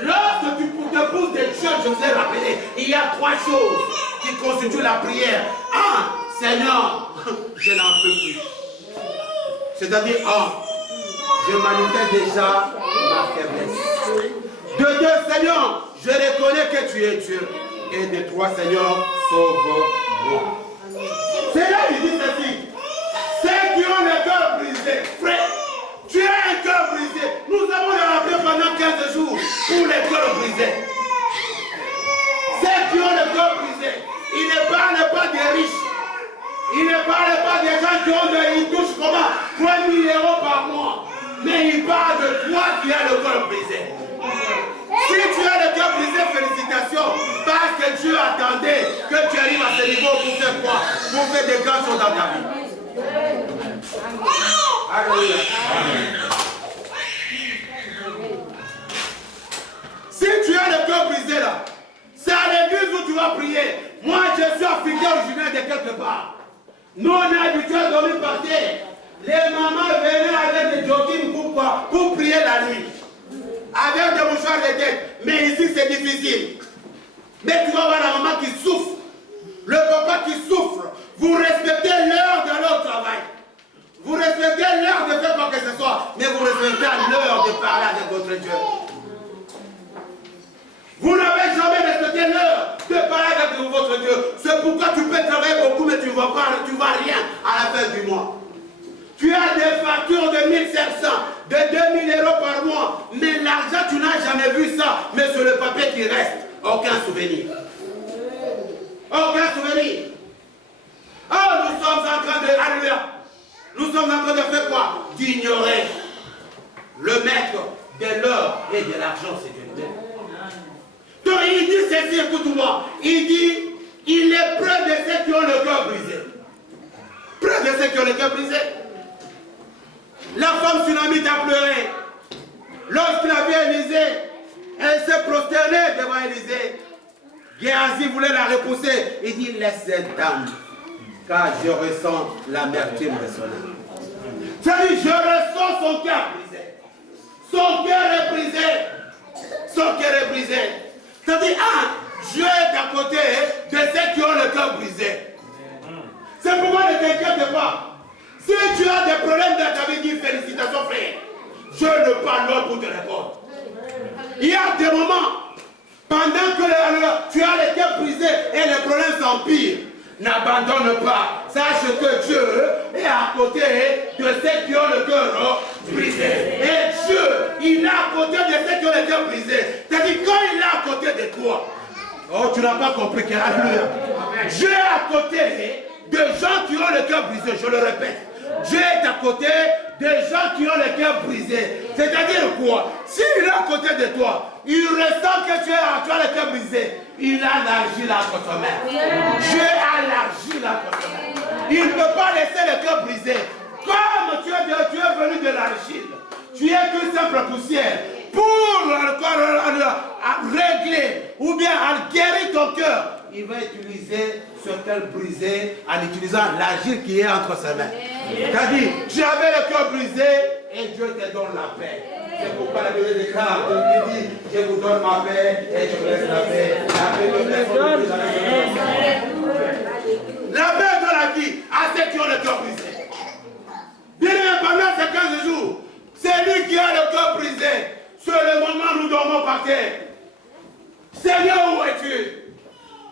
lorsque tu te poses des choses, je vous ai rappelé, il y a 3 choses qui constituent la prière. 1, Seigneur, je n'en peux plus. C'est-à-dire, 1, je manifeste déjà ma faiblesse. De 2, Seigneur, je reconnais que tu es Dieu. Et de 3, Seigneur, sauve-moi. C'est là qu'il dit ceci. Ceux qui ont le cœur brisé, frère, tu as un cœur brisé. Nous avons le rappelé pendant 15 jours pour les cœurs brisés. Ceux qui ont le cœur brisé, ils ne parlent pas des riches. Ils ne parlent pas des gens qui ont ils touchent comment 3 000 € par mois. Mais ils parlent de toi qui as le cœur brisé. Si tu as le cœur brisé, félicitations. Parce que Dieu attendait que tu arrives à ce niveau pour faire quoi? Pour faire des grandes choses dans ta vie. Alléluia. Si tu as le cœur brisé là, c'est à l'église où tu vas prier. Moi, je suis africain originaire de quelque part. Nous, on est habitués à dormir par terre. Les mamans venaient avec des jogging pour prier la nuit. Avec des mouchoirs de tête. Mais ici, c'est difficile. Mais tu vas voir la maman qui souffre. Le papa qui souffre. Vous respectez l'heure de leur travail. Vous respectez l'heure de faire quoi que ce soit. Mais vous respectez l'heure de parler avec votre Dieu. Vous n'avez jamais respecté l'heure de parler avec votre Dieu. C'est pourquoi tu peux travailler beaucoup, mais tu ne vas rien à la fin du mois. Tu as des factures de 1500, de 2000 € par mois. Mais l'argent, tu n'as jamais vu ça. Mais sur le papier qui reste, aucun souvenir. Aucun souvenir. Oh, nous sommes en train de... Alléluia. Nous sommes en train de faire quoi? D'ignorer le maître de l'or et de l'argent, c'est Dieu lui-même. Donc il dit ceci, écoute-moi. Il dit, il est près de ceux qui ont le cœur brisé. Près de ceux qui ont le cœur brisé. La femme tsunamite a pleuré. Lorsqu'il a vu Élisée, elle s'est prosternée devant Élisée. Géasi voulait la repousser. Il dit, laisse cette dame, car je ressens l'amertume de son âme. C'est-à-dire, je ressens son cœur brisé. Son cœur est brisé. Son cœur est brisé. C'est-à-dire, Dieu est à côté de ceux qui ont le cœur brisé. C'est pourquoi ne t'inquiète pas. Si tu as des problèmes dans ta vie, dis félicitations, frère. Je ne parle pas pour te répondre. Il y a des moments, pendant que tu as le cœur brisé et les problèmes s'empirent, n'abandonne pas. Sache que Dieu est à côté de ceux qui ont le cœur brisé. Et Dieu, il est à côté de ceux qui ont le cœur brisé. C'est-à-dire, quand il est à côté de toi, oh, tu n'as pas compris que Alléluia. Dieu est à côté de gens qui ont le cœur brisé, je le répète. Dieu est à côté des gens qui ont le cœur brisé. C'est-à-dire quoi? S'il est à côté de toi, il ressent que tu as le cœur brisé. Il a l'argile entre tes mains. Dieu a l'argile entre tes mains. Il ne peut pas laisser le cœur brisé. Comme tu es venu de l'argile, tu es qu'une simple poussière. Pour régler ou bien guérir ton cœur, il va utiliser ce cœur brisé en utilisant l'argile qui est entre ses mains. C'est-à-dire, tu avais le cœur brisé et Dieu te donne la paix. C'est pourquoi la Bible déclare, il dit, je vous donne ma paix et je vous laisse la paix. La paix de personne. La paix dans la vie à ceux qui ont le cœur brisé. Bien pendant ces 15 jours, c'est lui qui a le cœur brisé. C'est le moment où nous dormons par terre. Seigneur, où es-tu?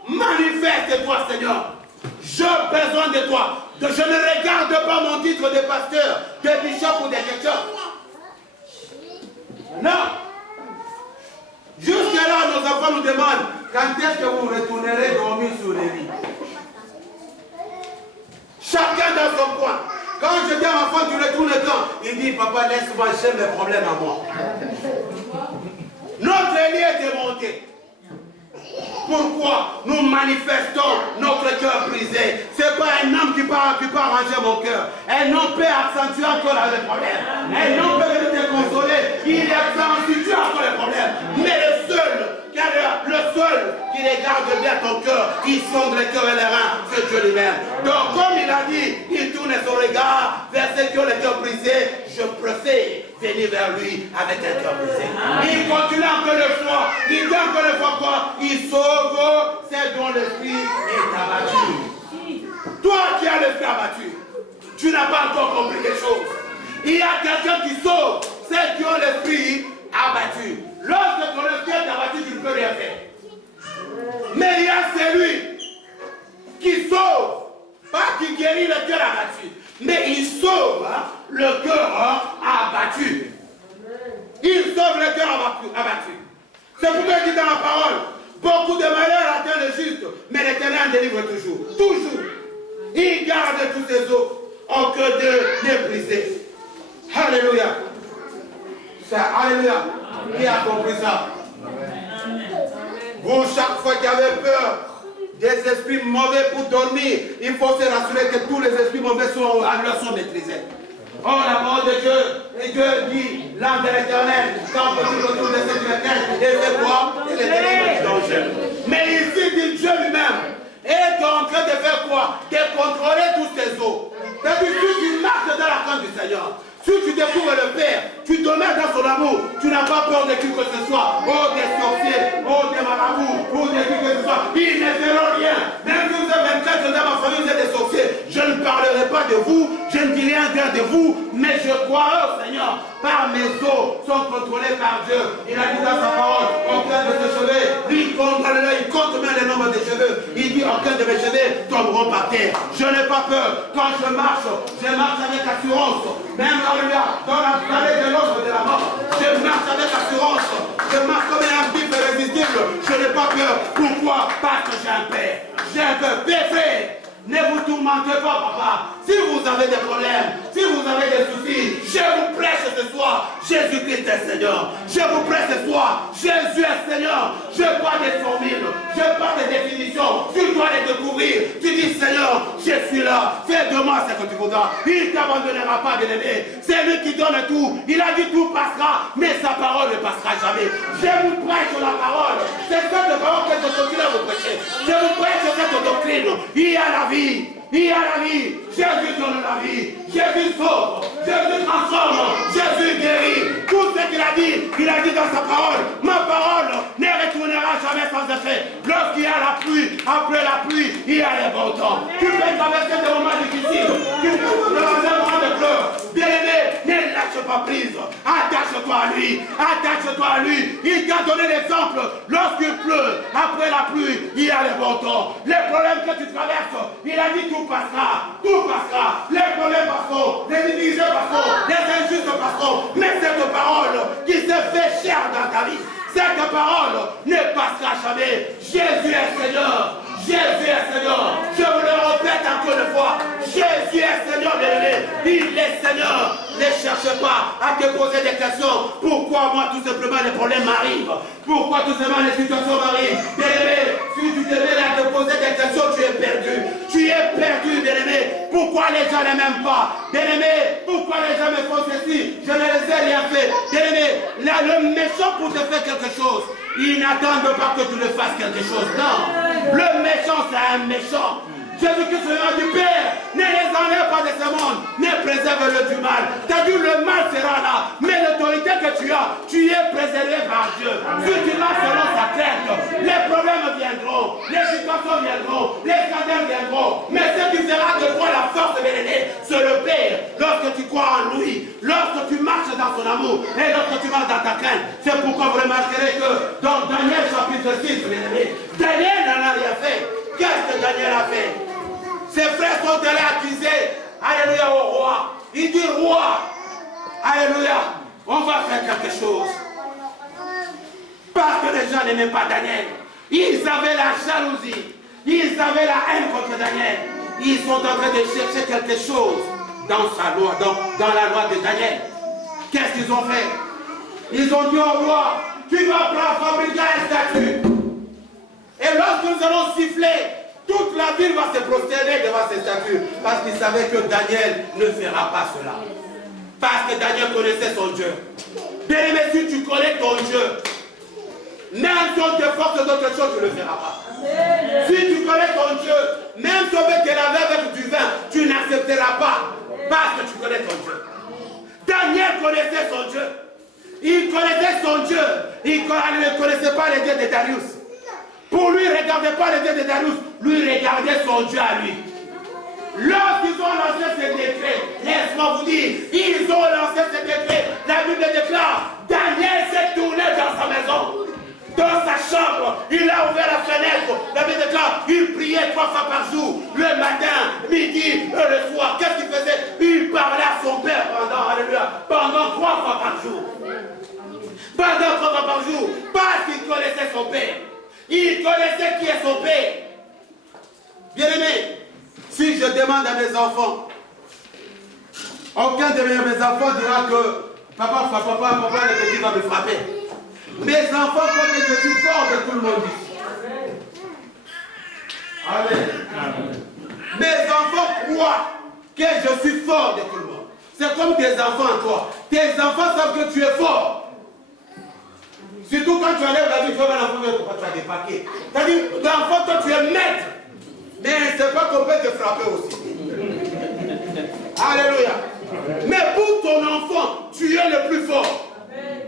Manifeste-toi, Seigneur. J'ai besoin de toi. Je ne regarde pas mon titre de pasteur, de bishop ou de quelqu'un. Non. Jusque-là, nos enfants nous demandent quand est-ce que vous retournerez dormir sur les lits. Chacun dans son coin. Quand je dis à mon enfant, tu retournes quand? Il dit, papa, laisse-moi, j'ai mes problèmes à moi. Notre lit est démonté. Pourquoi nous manifestons notre cœur brisé? Ce n'est pas un homme qui peut arranger mon cœur. Un homme peut accentuer encore les problèmes. Un homme peut venir te consoler. Il accentue encore les problèmes. Mais le seul qui regarde bien ton cœur, qui sonde le cœur et les reins, c'est Dieu lui-même. Donc comme il a dit, il tourne son regard vers ceux qui ont le cœur brisé. Je préfère venir vers lui avec un cœur brisé. Il continue encore une fois. Il dit encore une fois quoi? Il sauve ceux dont l'esprit est abattu. Toi qui as l'esprit abattu, tu n'as pas encore compris les choses. Il y a quelqu'un qui sauve ceux qui ont l'esprit abattu. Lorsque ton esprit est abattu, tu ne peux rien faire. Mais il y a celui qui sauve, pas qui guérit le cœur abattu, mais il sauve le cœur abattu. Il sauve le cœur abattu. C'est pourquoi il dit dans la parole, beaucoup de malheurs atteignent le juste, mais l'Éternel délivre toujours. Toujours. Il garde tous ses os en que de les briser. Alléluia. Alléluia. Qui a compris ça? Vous, chaque fois qu'il y avait peur des esprits mauvais pour dormir, il faut se rassurer que tous les esprits mauvais sont maîtrisés. Oh, la parole de Dieu, et Dieu dit, l'âme de l'Éternel, quand on peut autour de cette éternelle, et fait quoi? Et l'éternel du danger. Mais ici, dit Dieu lui-même, est en train de faire quoi? De contrôler tous tes os. C'est-à-dire que tu marches dans la crainte du Seigneur. Si tu découvres le Père, tu demeures dans son amour, tu n'as pas peur de qui que ce soit, oh des sorciers, oh des marabouts, oh de qui que ce soit, ils ne feront rien. Même si vous êtes 24 dans ma famille, vous êtes des sorciers, je ne parlerai pas de vous, je ne dis rien de vous, mais je crois au Seigneur, par mes os sont contrôlés par Dieu. Il a dit dans sa parole, aucun de ses cheveux, lui il compte même le nombre de cheveux, il dit aucun de mes cheveux tomberont par terre. Je n'ai pas peur, quand je marche avec assurance, même dans la vallée de l'ombre de la mort, je marche avec assurance, je marche comme un bif irrésistible, je n'ai pas peur. Pourquoi? Parce que j'ai un Père. J'ai un Père. Père, ne vous tourmentez pas, papa. Si vous avez des problèmes, si vous avez des soucis, je vous prêche ce soir, Jésus-Christ est Seigneur. Je vous prêche ce soir, Jésus est Seigneur. Je parle des formules, je parle des définitions, tu dois les découvrir. Tu dis, Seigneur, je suis là, fais de moi ce que tu voudras. Il ne t'abandonnera pas, bien-aimé. C'est lui qui donne tout. Il a dit tout passera, mais sa parole ne passera jamais. Je vous prêche la parole. C'est cette parole que je continue à vous prêcher. Je vous prêche cette doctrine. Il y a la vie. Il y a la vie. Jésus donne la vie. Jésus sauve. Jésus transforme. Jésus guérit. Tout ce qu'il a dit dans sa parole. Ma parole ne retournera jamais sans effet. Lorsqu'il y a la pluie, après la pluie, il y a les bons temps. Tu peux traverser des moments difficiles. Tu peux traverser des moments de pleurs. Bien-aimé, ne lâche pas prise. Attache-toi à lui. Attache-toi à lui. Il t'a donné l'exemple. Lorsqu'il pleut, après la pluie, il y a les bons temps. Les problèmes que tu traverses, il a dit tout passera. Tout passera. Les problèmes passeront. Les divisions passeront. Les injustes passeront. Mais cette parole qui s'est fait chair dans ta vie, cette parole ne passera jamais. Jésus est Seigneur. Jésus est Seigneur. Je vous le répète encore une fois. Jésus est Seigneur, bien-aimé. Il est Seigneur. Ne cherche pas à te poser des questions. Pourquoi moi tout simplement les problèmes m'arrivent? Pourquoi tout simplement les situations m'arrivent? Bien-aimé, si tu te mets à te poser des questions, tu es perdu. Tu es perdu, bien-aimé. Pourquoi les gens ne m'aiment pas? Bien-aimé, pourquoi les gens me font ceci? Je ne les ai rien fait. Bien-aimé, le méchant pour te faire quelque chose, il n'attend pas que tu le fasses quelque chose. Non. Le méchant, c'est un méchant. Jésus-Christ, le nom du Père, ne les enlève pas de ce monde, mais préserve-le du mal. C'est-à-dire le mal sera là, mais l'autorité que tu as, tu es préservé par Dieu. Si tu marches selon sa tête, les problèmes viendront, les situations viendront, les scandales viendront, mais ce qui fera de toi la force de l'aider, c'est le Père. Lorsque tu crois en lui, lorsque tu marches dans dans son amour et l'autre tu marches dans ta crainte. C'est pourquoi vous remarquerez que dans Daniel chapitre 6, bien aimé, Daniel n'en a rien fait. Qu'est-ce que Daniel a fait? Ses frères sont allés accuser, alléluia, au roi. Il dit, roi, alléluia, on va faire quelque chose. Parce que les gens n'aimaient pas Daniel. Ils avaient la jalousie. Ils avaient la haine contre Daniel. Ils sont en train de chercher quelque chose dans sa loi, dans la loi de Daniel. Qu'est-ce qu'ils ont fait? Ils ont dit au roi, tu vas fabriquer un statut. Et lorsque nous allons siffler, toute la ville va se prosterner devant ces statues. Parce qu'ils savaient que Daniel ne fera pas cela. Parce que Daniel connaissait son Dieu. Bien-aimé, si tu connais ton Dieu, même si on te force d'autres choses, tu ne le feras pas. Si tu connais ton Dieu, même si on veut te laver avec du vin, tu n'accepteras pas. Parce que tu connais ton Dieu. Daniel connaissait son Dieu. Il connaissait son Dieu. Il ne connaissait pas les dieux de Darius. Pour lui, il ne regardait pas les dieux de Darius. Lui, il regardait son Dieu à lui. Lorsqu'ils ont lancé ce décret, laisse-moi vous dire, ils ont lancé ce décret. La Bible déclare, Daniel s'est tourné dans sa maison. Dans sa chambre, il a ouvert la fenêtre. La Bible déclare, il priait 3 fois par jour, le matin, midi et le soir. Qu'est-ce qu'il faisait? Il parlait à son père pendant 3 fois par jour. Pendant 3 fois par jour, parce qu'il connaissait son père. Il connaissait qui est son père. Bien-aimé, si je demande à mes enfants, aucun de mes enfants dira que papa, le petit va me frapper. Mes enfants croient que je suis fort de tout le monde ici. Amen. Mes enfants croient que je suis fort de tout le monde. C'est comme tes enfants en toi. Tes enfants savent que tu es fort. Surtout quand tu enlèves la vie, tu vas l'enfant, tu as des paquets. C'est-à-dire, l'enfant, toi, tu es maître. Mais c'est pas qu'on peut te frapper aussi. Alléluia. Mais pour ton enfant, tu es le plus fort.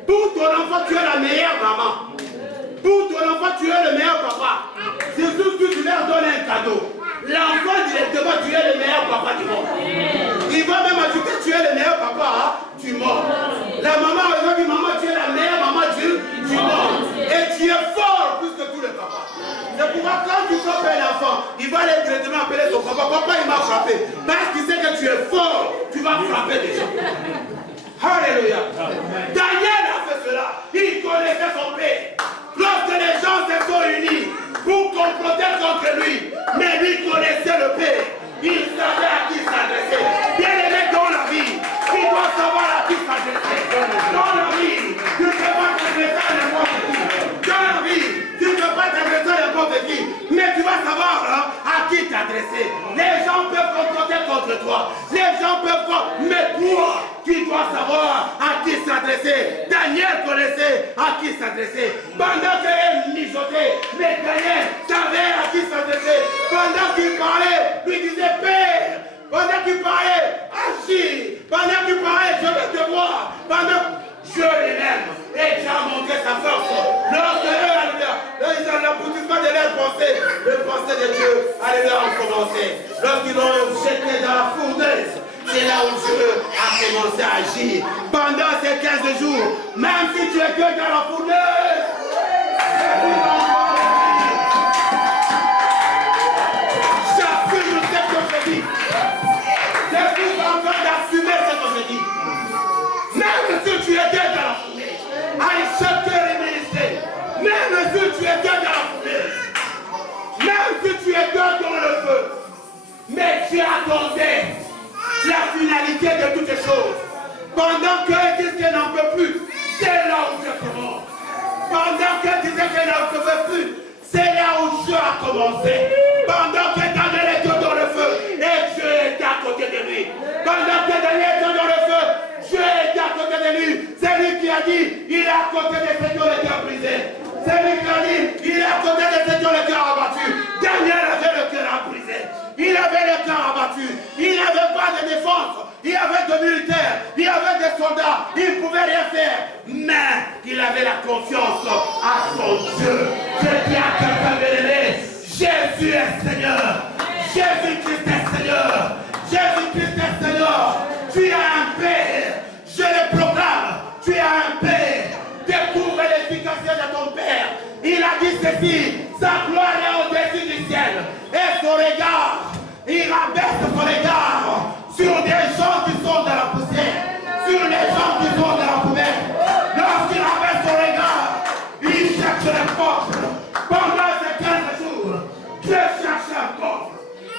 Pour ton enfant, tu es la meilleure maman. Pour ton enfant, tu es le meilleur papa. C'est juste que tu leur donnes un cadeau. L'enfant, directement, tu es le meilleur papa du monde. Il va même ajouter, tu es le meilleur papa, hein? Tu mords. La maman, elle va dire, maman, tu es la meilleure maman du monde. Et tu es fort plus que tous les papas. C'est pourquoi quand tu frappes un enfant, il va aller directement appeler son papa. Papa, il m'a frappé. Parce qu'il sait que tu es fort, tu vas frapper des gens. Alléluia. Daniel a fait cela. Il connaissait son père. Lorsque les gens se sont unis pour comploter contre lui, mais lui connaissait le père. Il savait à qui s'adresser. Bien aimé dans la vie, il doit savoir à qui s'adresser. Dans la vie, tu ne peux pas t'adresser à n'importe qui. Dans la vie, tu ne peux pas t'adresser à n'importe qui. Mais tu vas savoir à qui t'adresser. Les gens peuvent comploter contre toi. Les gens peuvent croire, mais toi, qui doit savoir à qui s'adresser. Daniel connaissait à qui s'adresser. Pendant qu'il mijotait, mais Daniel savait à qui s'adresser. Pendant qu'il parlait, lui disait Père. Pendant qu'il parlait, agis. Pendant qu'il parlait, je vais te voir. Pendant Dieu lui-même, et Dieu a montré sa force. Lorsque ils ont l'aboutissement de leur pensée, le pensée de Dieu, alléluia, a commencé. Lorsqu'ils l'ont jeté dans la fournaise, c'est là où Dieu a commencé à agir. Pendant ces 15 jours, même si tu es que dans la fournaise, j'assume ce que je dis. Je suis en train d'assumer ce que je dis. Même si tu étais dans la fournaise, à chaque ministère, même si tu étais dans la fournaise, même si tu étais dans le feu, mais tu attendais la finalité de toutes les choses. Pendant qu'elle disait qu'elle n'en peut plus, c'est là où Dieu commence. Pendant qu'elle disait qu'elle n'en pouvait plus, c'est là où Dieu a commencé. Pendant que Daniel était dans le feu, et Dieu était à côté de lui. Pendant que Daniel était dans le feu, Dieu était à côté de lui. C'est lui qui a dit, il est à côté de ceux qui ont le cœur brisé. C'est lui qui a dit, il est à côté de ceux qui ont le cœur abattu. Daniel avait le cœur brisé. Il avait le cœur abattu. Il n'avait pas de défense. Il avait des militaires. Il avait des soldats. Il ne pouvait rien faire. Mais il avait la confiance à son Dieu. Je dis à quelqu'un de l'aimer, Jésus est Seigneur. Jésus-Christ est Seigneur. Jésus-Christ est Seigneur. Tu as un Père. Je le proclame. ceci, sa gloire est au-dessus du ciel. Et son regard, il rabaisse son regard sur des gens qui sont dans la poussière, sur les gens qui sont dans la poubelle. Lorsqu'il rabaisse son regard, il cherche les forces. Pendant ces 15 jours, Dieu cherche un corps.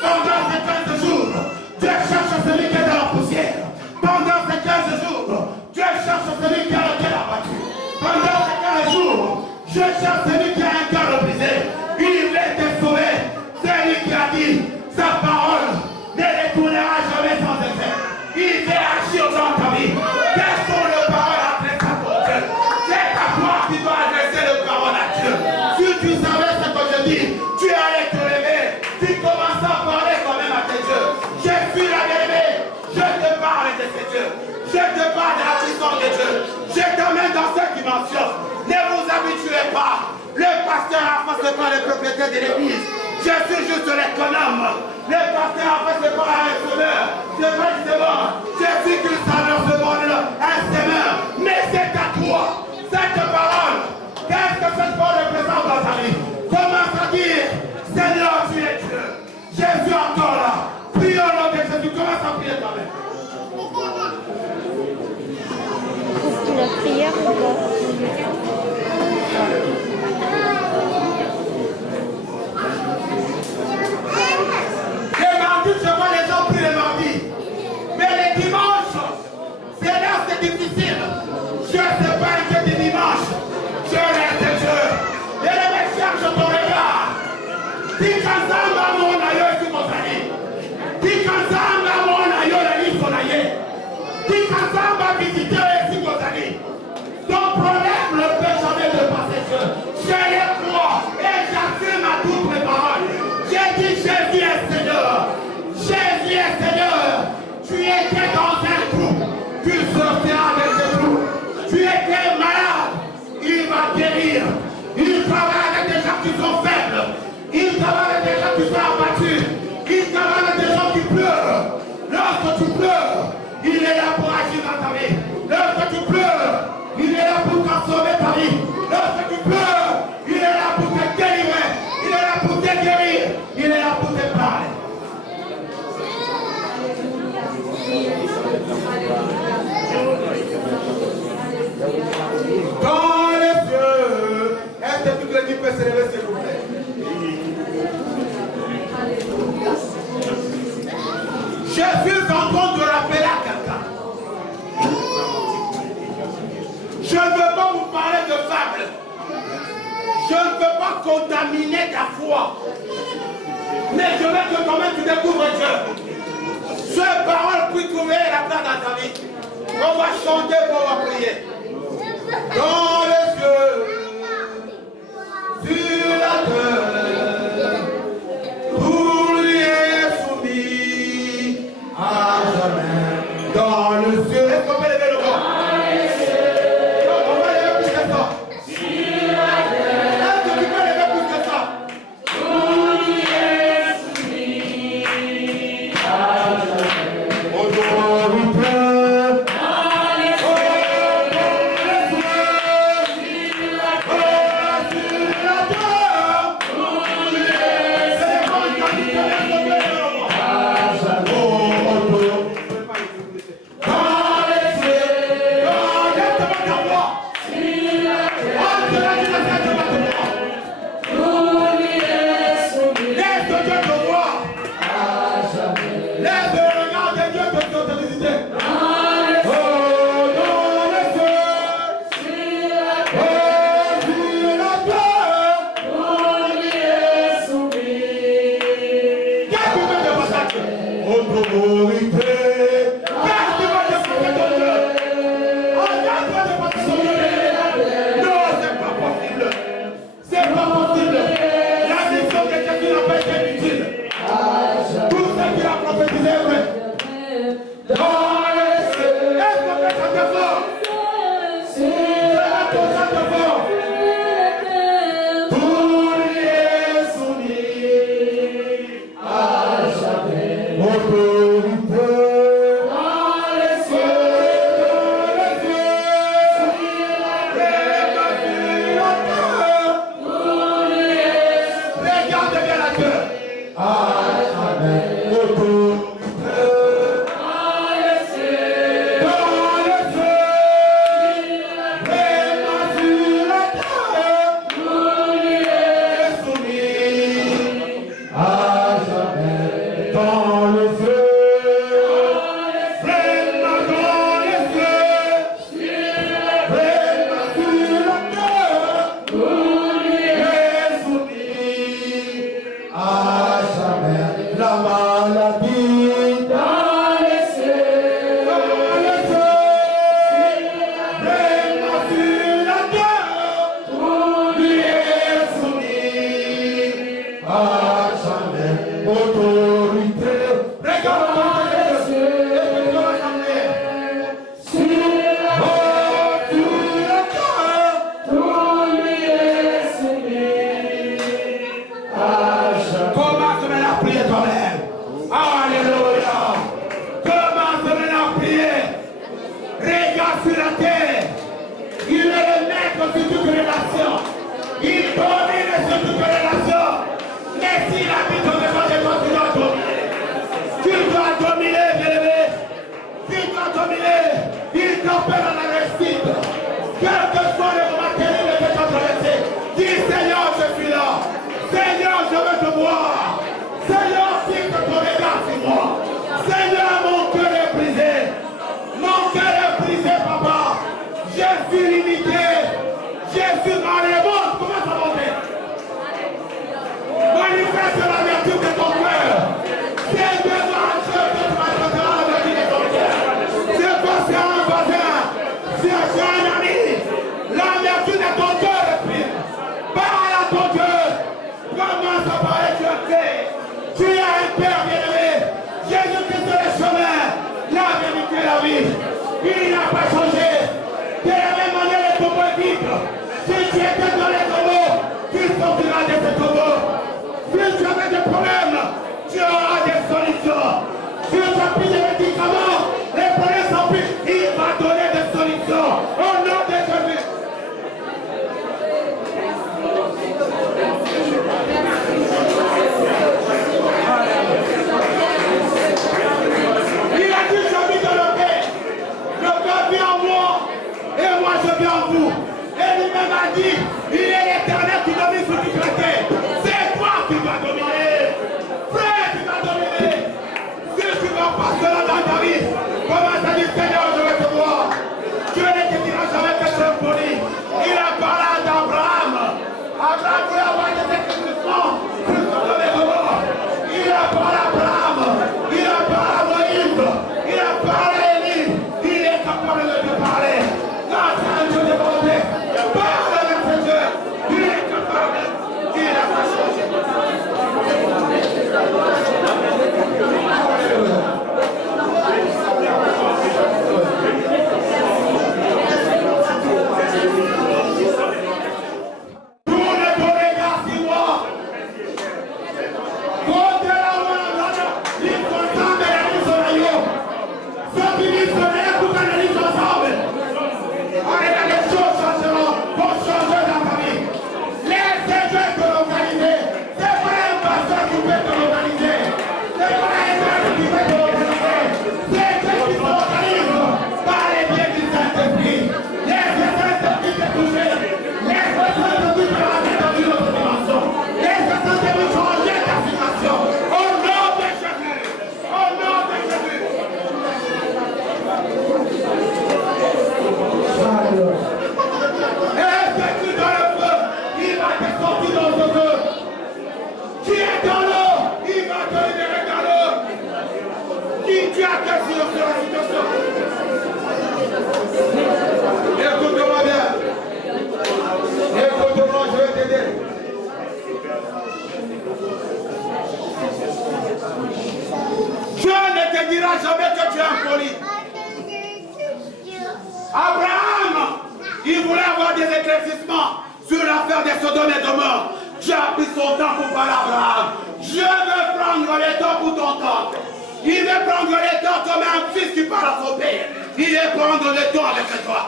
Pendant ces 15 jours, Dieu cherche celui qui est dans la poussière. Pendant ces 15 jours, Dieu cherche celui qui a le cœur abattu. Pendant ces 15 jours, Dieu cherche celui qui a un cœur brisé. Il veut te sauver. C'est lui qui a dit, sa parole ne retournera jamais sans effet. Il veut agir dans ta vie. Quelles sont les paroles adressées à ton Dieu? C'est à toi qui dois adresser les paroles à Dieu. Si tu savais ce que je dis, tu allais te lever. Tu commences à parler quand même à tes dieux. Je suis la bien-aimée. Je te parle de ces dieux. Je te parle de la puissance de Dieu. Je t'emmène dans cette dimension. Ne vous habituez pas. Le pasteur a fait pas le propriétaire de l'église. Je suis juste l'économe. Le pasteur a fait pas un semeur. C'est vrai que c'est bon. Je suis qu'une salle dans ce monde-là. Un semeur. Mais c'est à toi. Cette parole. Qu'est-ce que cette parole représente dans ta vie? Commence à dire, Seigneur, tu es Dieu. Jésus encore là. Prie au nom de Jésus. Commence à prier toi-même. La prière Les mardis, je vois les gens prient le mardi. Mais les dimanches, c'est là que c'est difficile. Je ne sais pas un Dieu du dimanche. Je reste Dieu. Et les mecs cherchent ton regard. Dis qu'ensemble, mon aïeux, tu m'as dit. Dis qu'ensemble, mon aïeux, la liste, on aïeux. Dis qu'ensemble, visiter, si vous allez. Ton problème ne peut jamais dépasser Dieu. Je les crois et j'affirme à toutes mes paroles. J'ai dit Jésus est Seigneur. Jésus est Seigneur. Tu étais dans un trou. Tu sortiras de ce trou. Tu étais malade. Il va guérir. Il travaille avec des gens qui sont faibles. Il travaille avec des gens qui sont abattus. Il travaille avec des gens qui pleurent. Lorsque tu pleures, il est là pour agir dans ta vie. Lorsque tu pleures, il est là pour transformer ta vie. Lorsque tu pleures, il est là pour te délivrer. Il est là pour te guérir. Il est là pour te parler. Dans les cieux, est-ce que toute l'équipe peut se lever s'il vous plaît? Je suis en train de rappeler à quelqu'un. Je ne veux pas vous parler de fable. Je ne veux pas contaminer ta foi. Mais je veux que quand même tu découvres Dieu. Ces paroles puissent trouver la place dans ta vie. On va chanter, on va prier. Dans les cieux, sur la terre, tout lui est soumis à jamais. Dans le ciel, est-ce qu'on peut lever le bras? regarde sur la terre. Il est le maître sur toute relation. Il domine sur toute relation. Mais s'il habite au devant de toi, tu dois dominer. Tu dois dominer, bien-aimé. Tu dois dominer. Il t'appelle à la réussite. Quel que soit le moment terrible que tu as traversé, dis Seigneur, je suis là. Seigneur, je veux te voir. Seigneur, fixe ton regard sur moi. Seigneur, mon cœur est brisé. Mon cœur est brisé, papa. Je suis limité. Je suis dans les mondes. Comment ça va faire? Manifeste la vertu de ton cœur. C'est devant Dieu que tu manifesteras la vertu de ton cœur. C'est pas c'est un voisin. C'est un ami. La vertu de ton cœur est prise. Parle à ton Dieu. Commence à parler, tu as fait. Tu es un Père bien-aimé. Jésus-Christ est le chemin, la vérité et la vie. Il n'a pas changé. De la même manière, le tombeau est vide. Si tu étais dans les tombeaux, tu sortiras de ces tombeaux. Si tu avais des problèmes, tu auras des solutions. Si tu as pris des médicaments, les problèmes sont pris. Il va donner des solutions. Au nom de Jésus. Il a dit, j'habite dans le Père. Le Père vient en moi et moi je viens en vous. Et lui-même a dit, il est l'Éternel qui domine sur toute la terre. C'est toi qui vas dominer. Frère, tu vas dominer. Si tu vas passer là dans ta vie, commence à dire, Seigneur, je vais te voir. Dieu ne te dira jamais que tu es poli. Il a parlé d'Abraham. Abraham voulait avoir des éclaircissements. Il a parlé à Abraham. Il a parlé à Moïse. Il a parlé à Élie. Il est capable de te parler. Quand tu as un Dieu de bonté, parle avec ce Dieu. Il est capable. Il n'a pas changé. Tourne ton regard sur moi. Contre la main, il faut ensemble et la sono io. Ceux qui vivent sur les pour analyser ensemble. Allez, les choses changeront pour changer dans ta vie. Laisse Dieu te l'organiser. C'est pas un pasteur qui peut te l'organiser. C'est pas un maître qui peut te l'organiser. C'est Dieu qui t'organise par les biais du Saint-Esprit. Laisse le Saint-Esprit te toucher. Laisse le Saint-Esprit te ramener dans une autre dimension. Laisse le Saint-Esprit changer ta situation. Au nom de Jésus. Au nom de Jésus. Et que tu es dans le feu, il va te sortir dans le feu. Tu es dans l'eau, il va te libérer dans l'eau. Qui tu as question sur la situation? Écoute-moi bien. Écoute-moi, je vais t'aider. Dieu ne te dira jamais que tu es impoli. Abraham, il voulait avoir des éclaircissements sur l'affaire des Sodome et Gomorrhe. Dieu a pris son temps pour parler à Abraham. Dieu veut prendre le temps pour ton temps. Il veut prendre le temps comme un fils qui parle à son père. Il veut prendre le temps avec toi.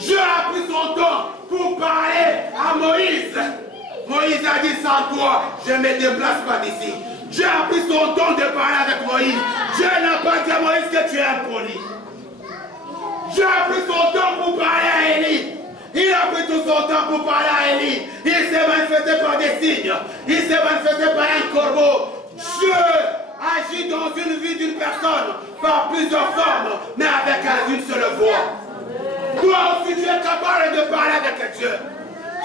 Dieu a pris son temps pour parler à Moïse. Moïse a dit, sans toi, je ne me déplace pas d'ici. Dieu a pris son temps de parler avec Moïse. Dieu n'a pas dit à Moïse que tu es impoli. Dieu a pris son temps pour parler à Élie. Il a pris tout son temps pour parler à Élie. Il s'est manifesté par des signes. Il s'est manifesté par un corbeau. Dieu agit dans une vie d'une personne par plusieurs formes, mais avec une seule voix. Toi aussi, tu es capable de parler avec Dieu.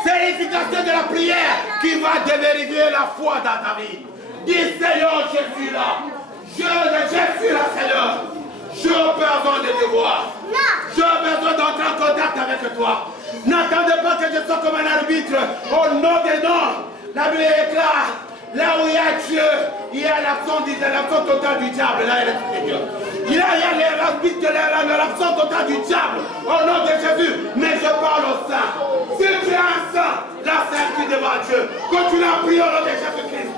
C'est l'efficacité de la prière qui va vérifier la foi dans ta vie. Dis, Seigneur, je suis là. Je suis là, Seigneur. J'ai besoin de te voir. J'ai besoin d'entrer en contact avec toi. N'attendez pas que je sois comme un arbitre. Au nom des noms, la Bible est claire. Là où il y a Dieu, il y a l'absence totale du diable. Là, il y a l'absence totale du diable. Au nom de Jésus. Mais je parle au saint. Si tu es un saint, la sainteté devant Dieu. Continue à prier au nom de Jésus-Christ.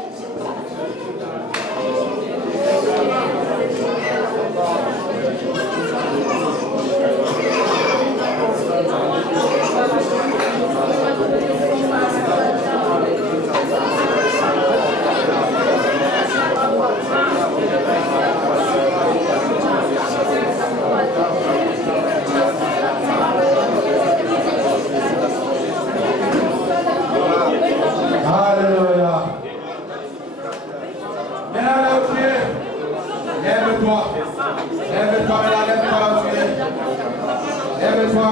Lève-toi.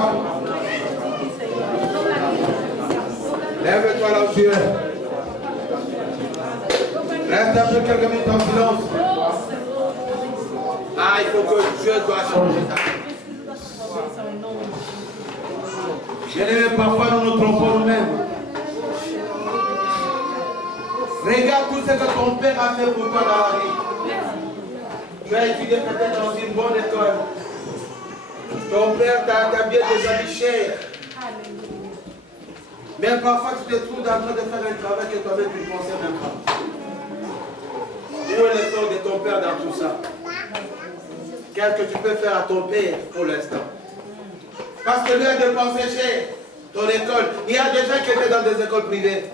Lève-toi là où tu es. Reste un peu quelques minutes en silence. Ah, il faut que Dieu doit changer ta vie. Bien-aimés, parfois nous nous trompons nous-mêmes. Regarde tout ce que ton père a fait pour toi dans la vie. Tu as étudié peut-être dans une bonne école. Ton père t'a bien déjà mis cher. Mais parfois tu te trouves en train de faire un travail que toi-même tu ne pensais même pas. Où est l'effort de ton père dans tout ça? Qu'est-ce que tu peux faire à ton père pour l'instant? Parce que lui a dépensé cher ton école. Il y a des gens qui étaient dans des écoles privées.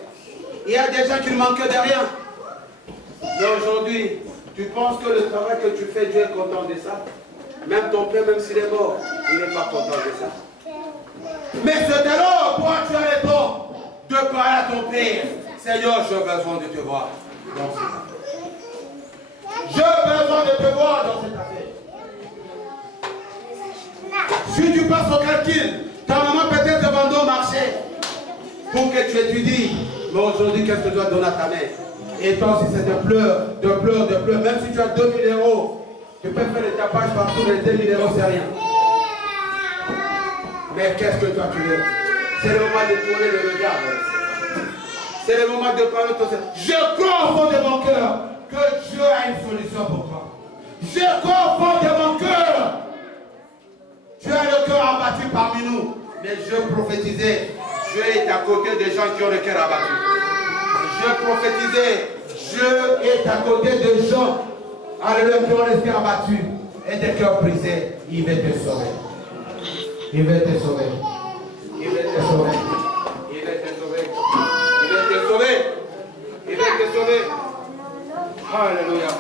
Il y a des gens qui ne manquaient de rien. Mais aujourd'hui, tu penses que le travail que tu fais, Dieu est content de ça? Même ton père, même s'il est mort, il n'est pas content de ça. Mais c'est alors, toi, tu as le droit de parler à ton père. Seigneur, j'ai besoin de te voir dans cette affaire. J'ai besoin de te voir dans cette affaire. Si tu passes au calcul, ta maman peut-être te vendre au marché pour que tu étudies. Mais aujourd'hui, qu'est-ce que tu dois donner à ta mère? Et toi aussi, c'est de pleurs. Même si tu as 2000 euros, tu peux faire des tapages partout, mais 2000 euros, c'est rien. Mais qu'est-ce que toi tu veux? C'est le moment de tourner le regard. C'est le moment de parler de toi. Je crois au fond de mon cœur que Dieu a une solution pour toi. Je crois au fond de mon cœur. Tu as le cœur abattu parmi nous. Mais je prophétisais, Dieu est à côté des gens qui ont le cœur abattu. Je prophétisais, Dieu est à côté des gens, alléluia, qui ont le cœur abattu et des cœurs brisés. Il va te sauver. Il va te sauver. Il va te sauver. Il va te sauver. Il va te sauver. Il va te sauver. Alléluia.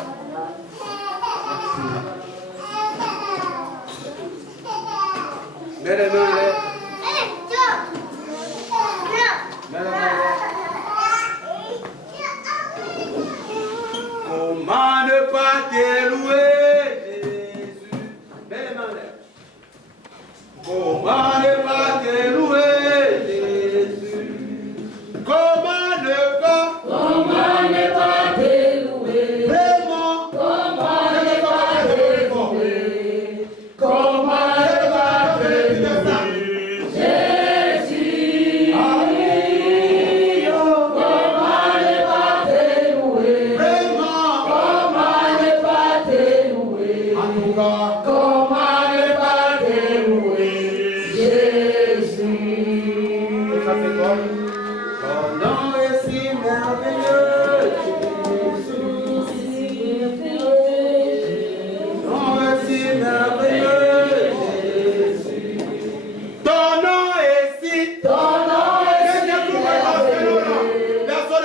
Mets les mains là. Mets les mains là. Comment ne pas te louer, Jésus? Mets les mains là. Comment ne pas te louer, Jésus? Comment ne pas te louer? Vraiment? Comment ne pas te louer? Comment ne pas te louer? Jésus. Comment ne pas te louer? Vraiment? Comment ne pas te louer? En tout cas, comment ne pas te louer? Ton nom est si merveilleux, Jésus. Ton nom est si merveilleux, Jésus. Ton nom est si merveilleux.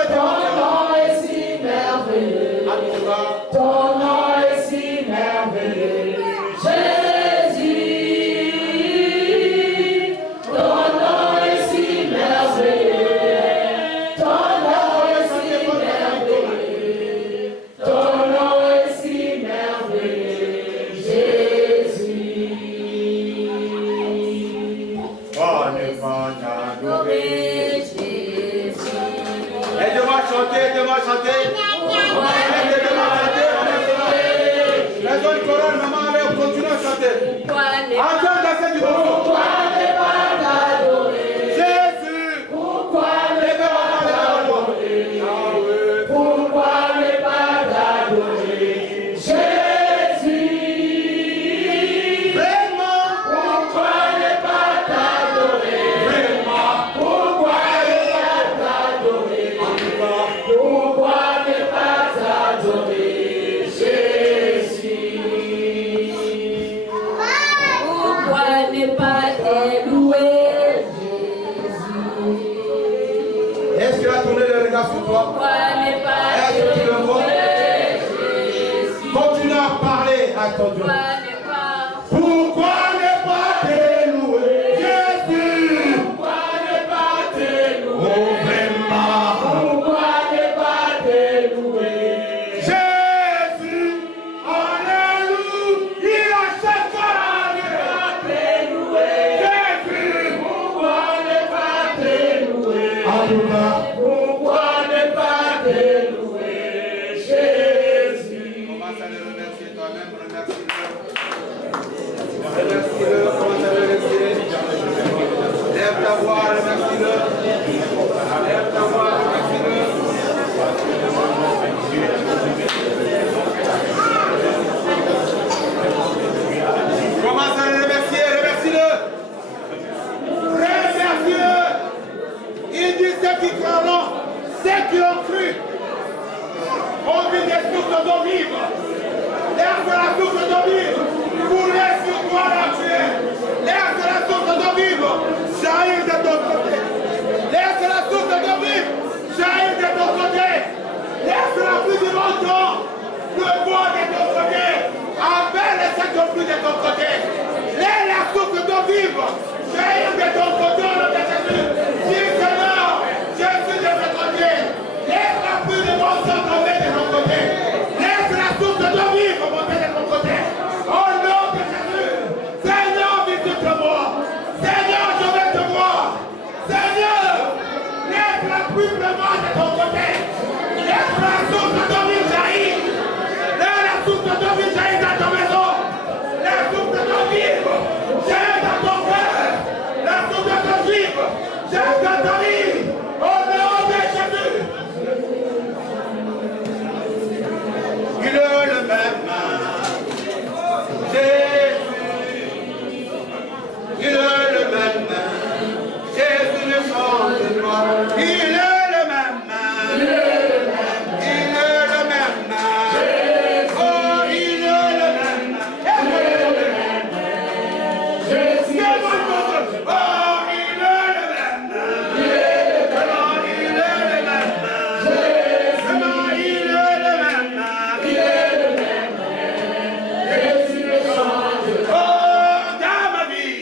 Ton nom est si merveilleux. Ton nom est si merveilleux, Jésus. Ton nom est si merveilleux. Ton nom est si merveilleux. Ton nom est si merveilleux, Jésus. Oh, ne pas t'adorer, Jésus. Aide-moi à chanter, aide-moi à chanter. Aide-moi à chanter. Laisse-moi une chorale, maman, allez, on continue à chanter. Entends danser du bon. Pourquoi ne pas t'adorer? Jésus. Pourquoi ne pas t'adorer? Pourquoi ne pas t'adorer? Jésus. Vraiment. Pourquoi ne pas t'adorer? Vraiment. Pourquoi ne pas t'adorer? Pourquoi ne pas t'adorer? Jésus. Pourquoi ne pas te louer, Jésus? Est-ce qu'il a tourné le regard sur toi? Pourquoi ne pas te louer, Jésus? Continue à parler à ton Dieu. Pourquoi ne pas te louer, Jésus? Pourquoi ne pas te louer? Oh, vraiment. Pourquoi ne pas te louer? Jésus, alléluia, il achète la vie à te louer. côté. Laisse la source d'eau vive jaillir de ton côté au nom de Jésus. Dis Seigneur, je suis de ce côté. Laisse la pluie de mon sang tomber de mon côté. Laisse la source d'eau vive monter de mon côté. Au nom de Jésus. Seigneur, visite-moi. Seigneur, je vais te voir. Seigneur, laisse la pluie pleuvoir de ton côté. Laisse la source d'eau vive jaillir. Laisse la source d'eau vive jaillir dans ta maison. La source d'eau vive jaillir dans ton cœur. La source d'eau vive jaillir dans ta vie. Au nom de Jésus. Il est le même. Jésus. Il est le même. Jésus ne change pas. Il est le même. Il est le même. Il est le même. Oh, il est le même. Il est le même. Jésus. Oh, il est le même. Il est le même. Il est le même. Jésus. Il est le même. Il est le même. Jésus ne change pas. Oh, dans ma vie.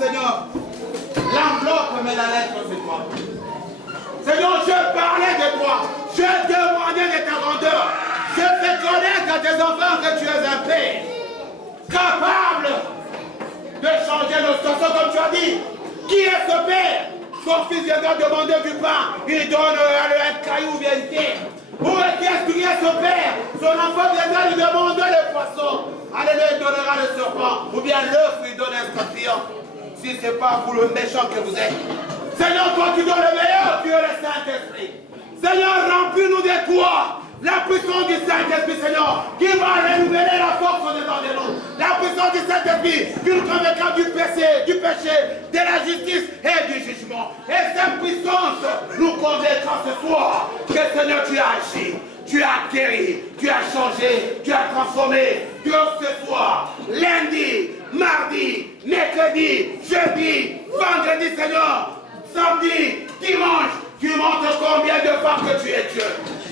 Seigneur. L'enveloppe, mais la lettre, c'est toi. Seigneur, je parlais de toi. Je demandais de ta grandeur. Je fais connaître à tes enfants que tu es un père capable de changer nos situations comme tu as dit. Qui est ce père? Son fils viendra demander du pain. Il donnera un caillou ou bien une terre. Où est-ce qu'il y a ce père? Son enfant viendra lui demander le poisson. Alléluia, il donnera le serpent. Ou bien l'œuf, il donne un scorpion. Si ce n'est pas vous le méchant que vous êtes. Seigneur, toi tu donnes le meilleur, tu es le Saint-Esprit. Seigneur, remplis-nous de toi. La puissance du Saint-Esprit. Saint-Esprit, Seigneur, qui va renouveler la force au-dedans de nous. La puissance du Saint-Esprit qui nous convaincra du péché, de la justice et du jugement. Et cette puissance nous convaincra ce soir que, Seigneur, tu as agi. Tu as guéri, tu as changé, tu as transformé. Que ce soir, lundi, mardi, mercredi, jeudi, vendredi, Seigneur, samedi, dimanche, tu montres combien de fois que tu es Dieu.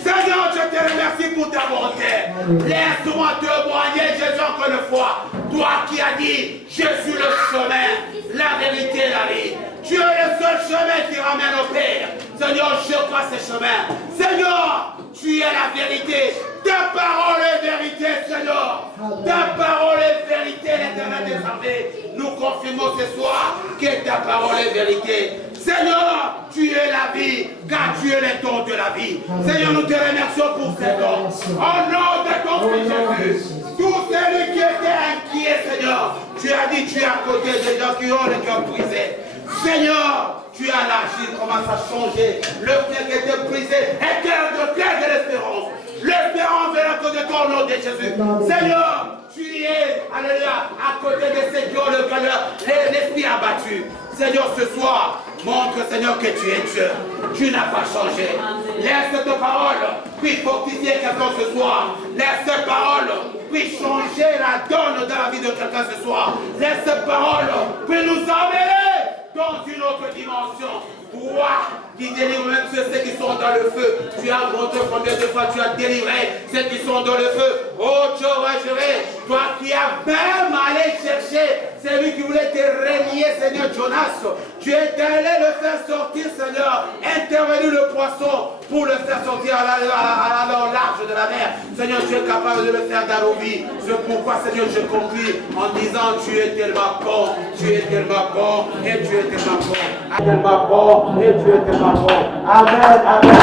Seigneur, je te remercie pour ta bonté. Laisse-moi témoigner, Jésus, encore une fois. Toi qui as dit, je suis le chemin, la vérité et la vie. Tu es le seul chemin qui ramène au Père. Seigneur, je crois ce chemin. Seigneur, tu es la vérité. Ta parole est vérité, Seigneur. Ta parole est vérité, l'Éternel des armées. Nous confirmons ce soir que ta parole est vérité. Seigneur, tu es la vie, car tu es le don de la vie. Seigneur, nous te remercions pour cet don. Au nom de ton Fils Jésus, tout celui qui était inquiet, Seigneur, tu as dit, tu es à côté des gens qui ont le cœur brisé. Seigneur, tu as lâché, commence à changer. Le cœur qui était brisé est cœur de l'espérance. L'espérance est à cause de toi au nom de Jésus. Seigneur, tu es, alléluia, à côté de ceux qui ont le cœur et l'esprit abattu. Seigneur, ce soir, montre, Seigneur, que tu es Dieu. Tu n'as pas changé. Laisse ta parole, puis fortifier quelqu'un ce soir. Laisse ta parole, puis changer la donne dans la vie de quelqu'un ce soir. Laisse ta parole, puis nous emmener dans une autre dimension. Toi qui délivres même ceux qui sont dans le feu. Tu as montré combien de fois tu as délivré ceux qui sont dans le feu. Oh, Jéhovah Jireh, toi qui as même allé chercher celui qui voulait te régner, Seigneur Jonas. Tu es allé le faire sortir, Seigneur. Intervenu le poisson pour le faire sortir à la large de la mer. Seigneur, tu es capable de le faire dans nos vies. C'est pourquoi, Seigneur, je conclue en disant, tu es tellement bon, tu es tellement bon, et tu es tellement bon. Tellement bon, et tu es tellement bon. Amen, amen.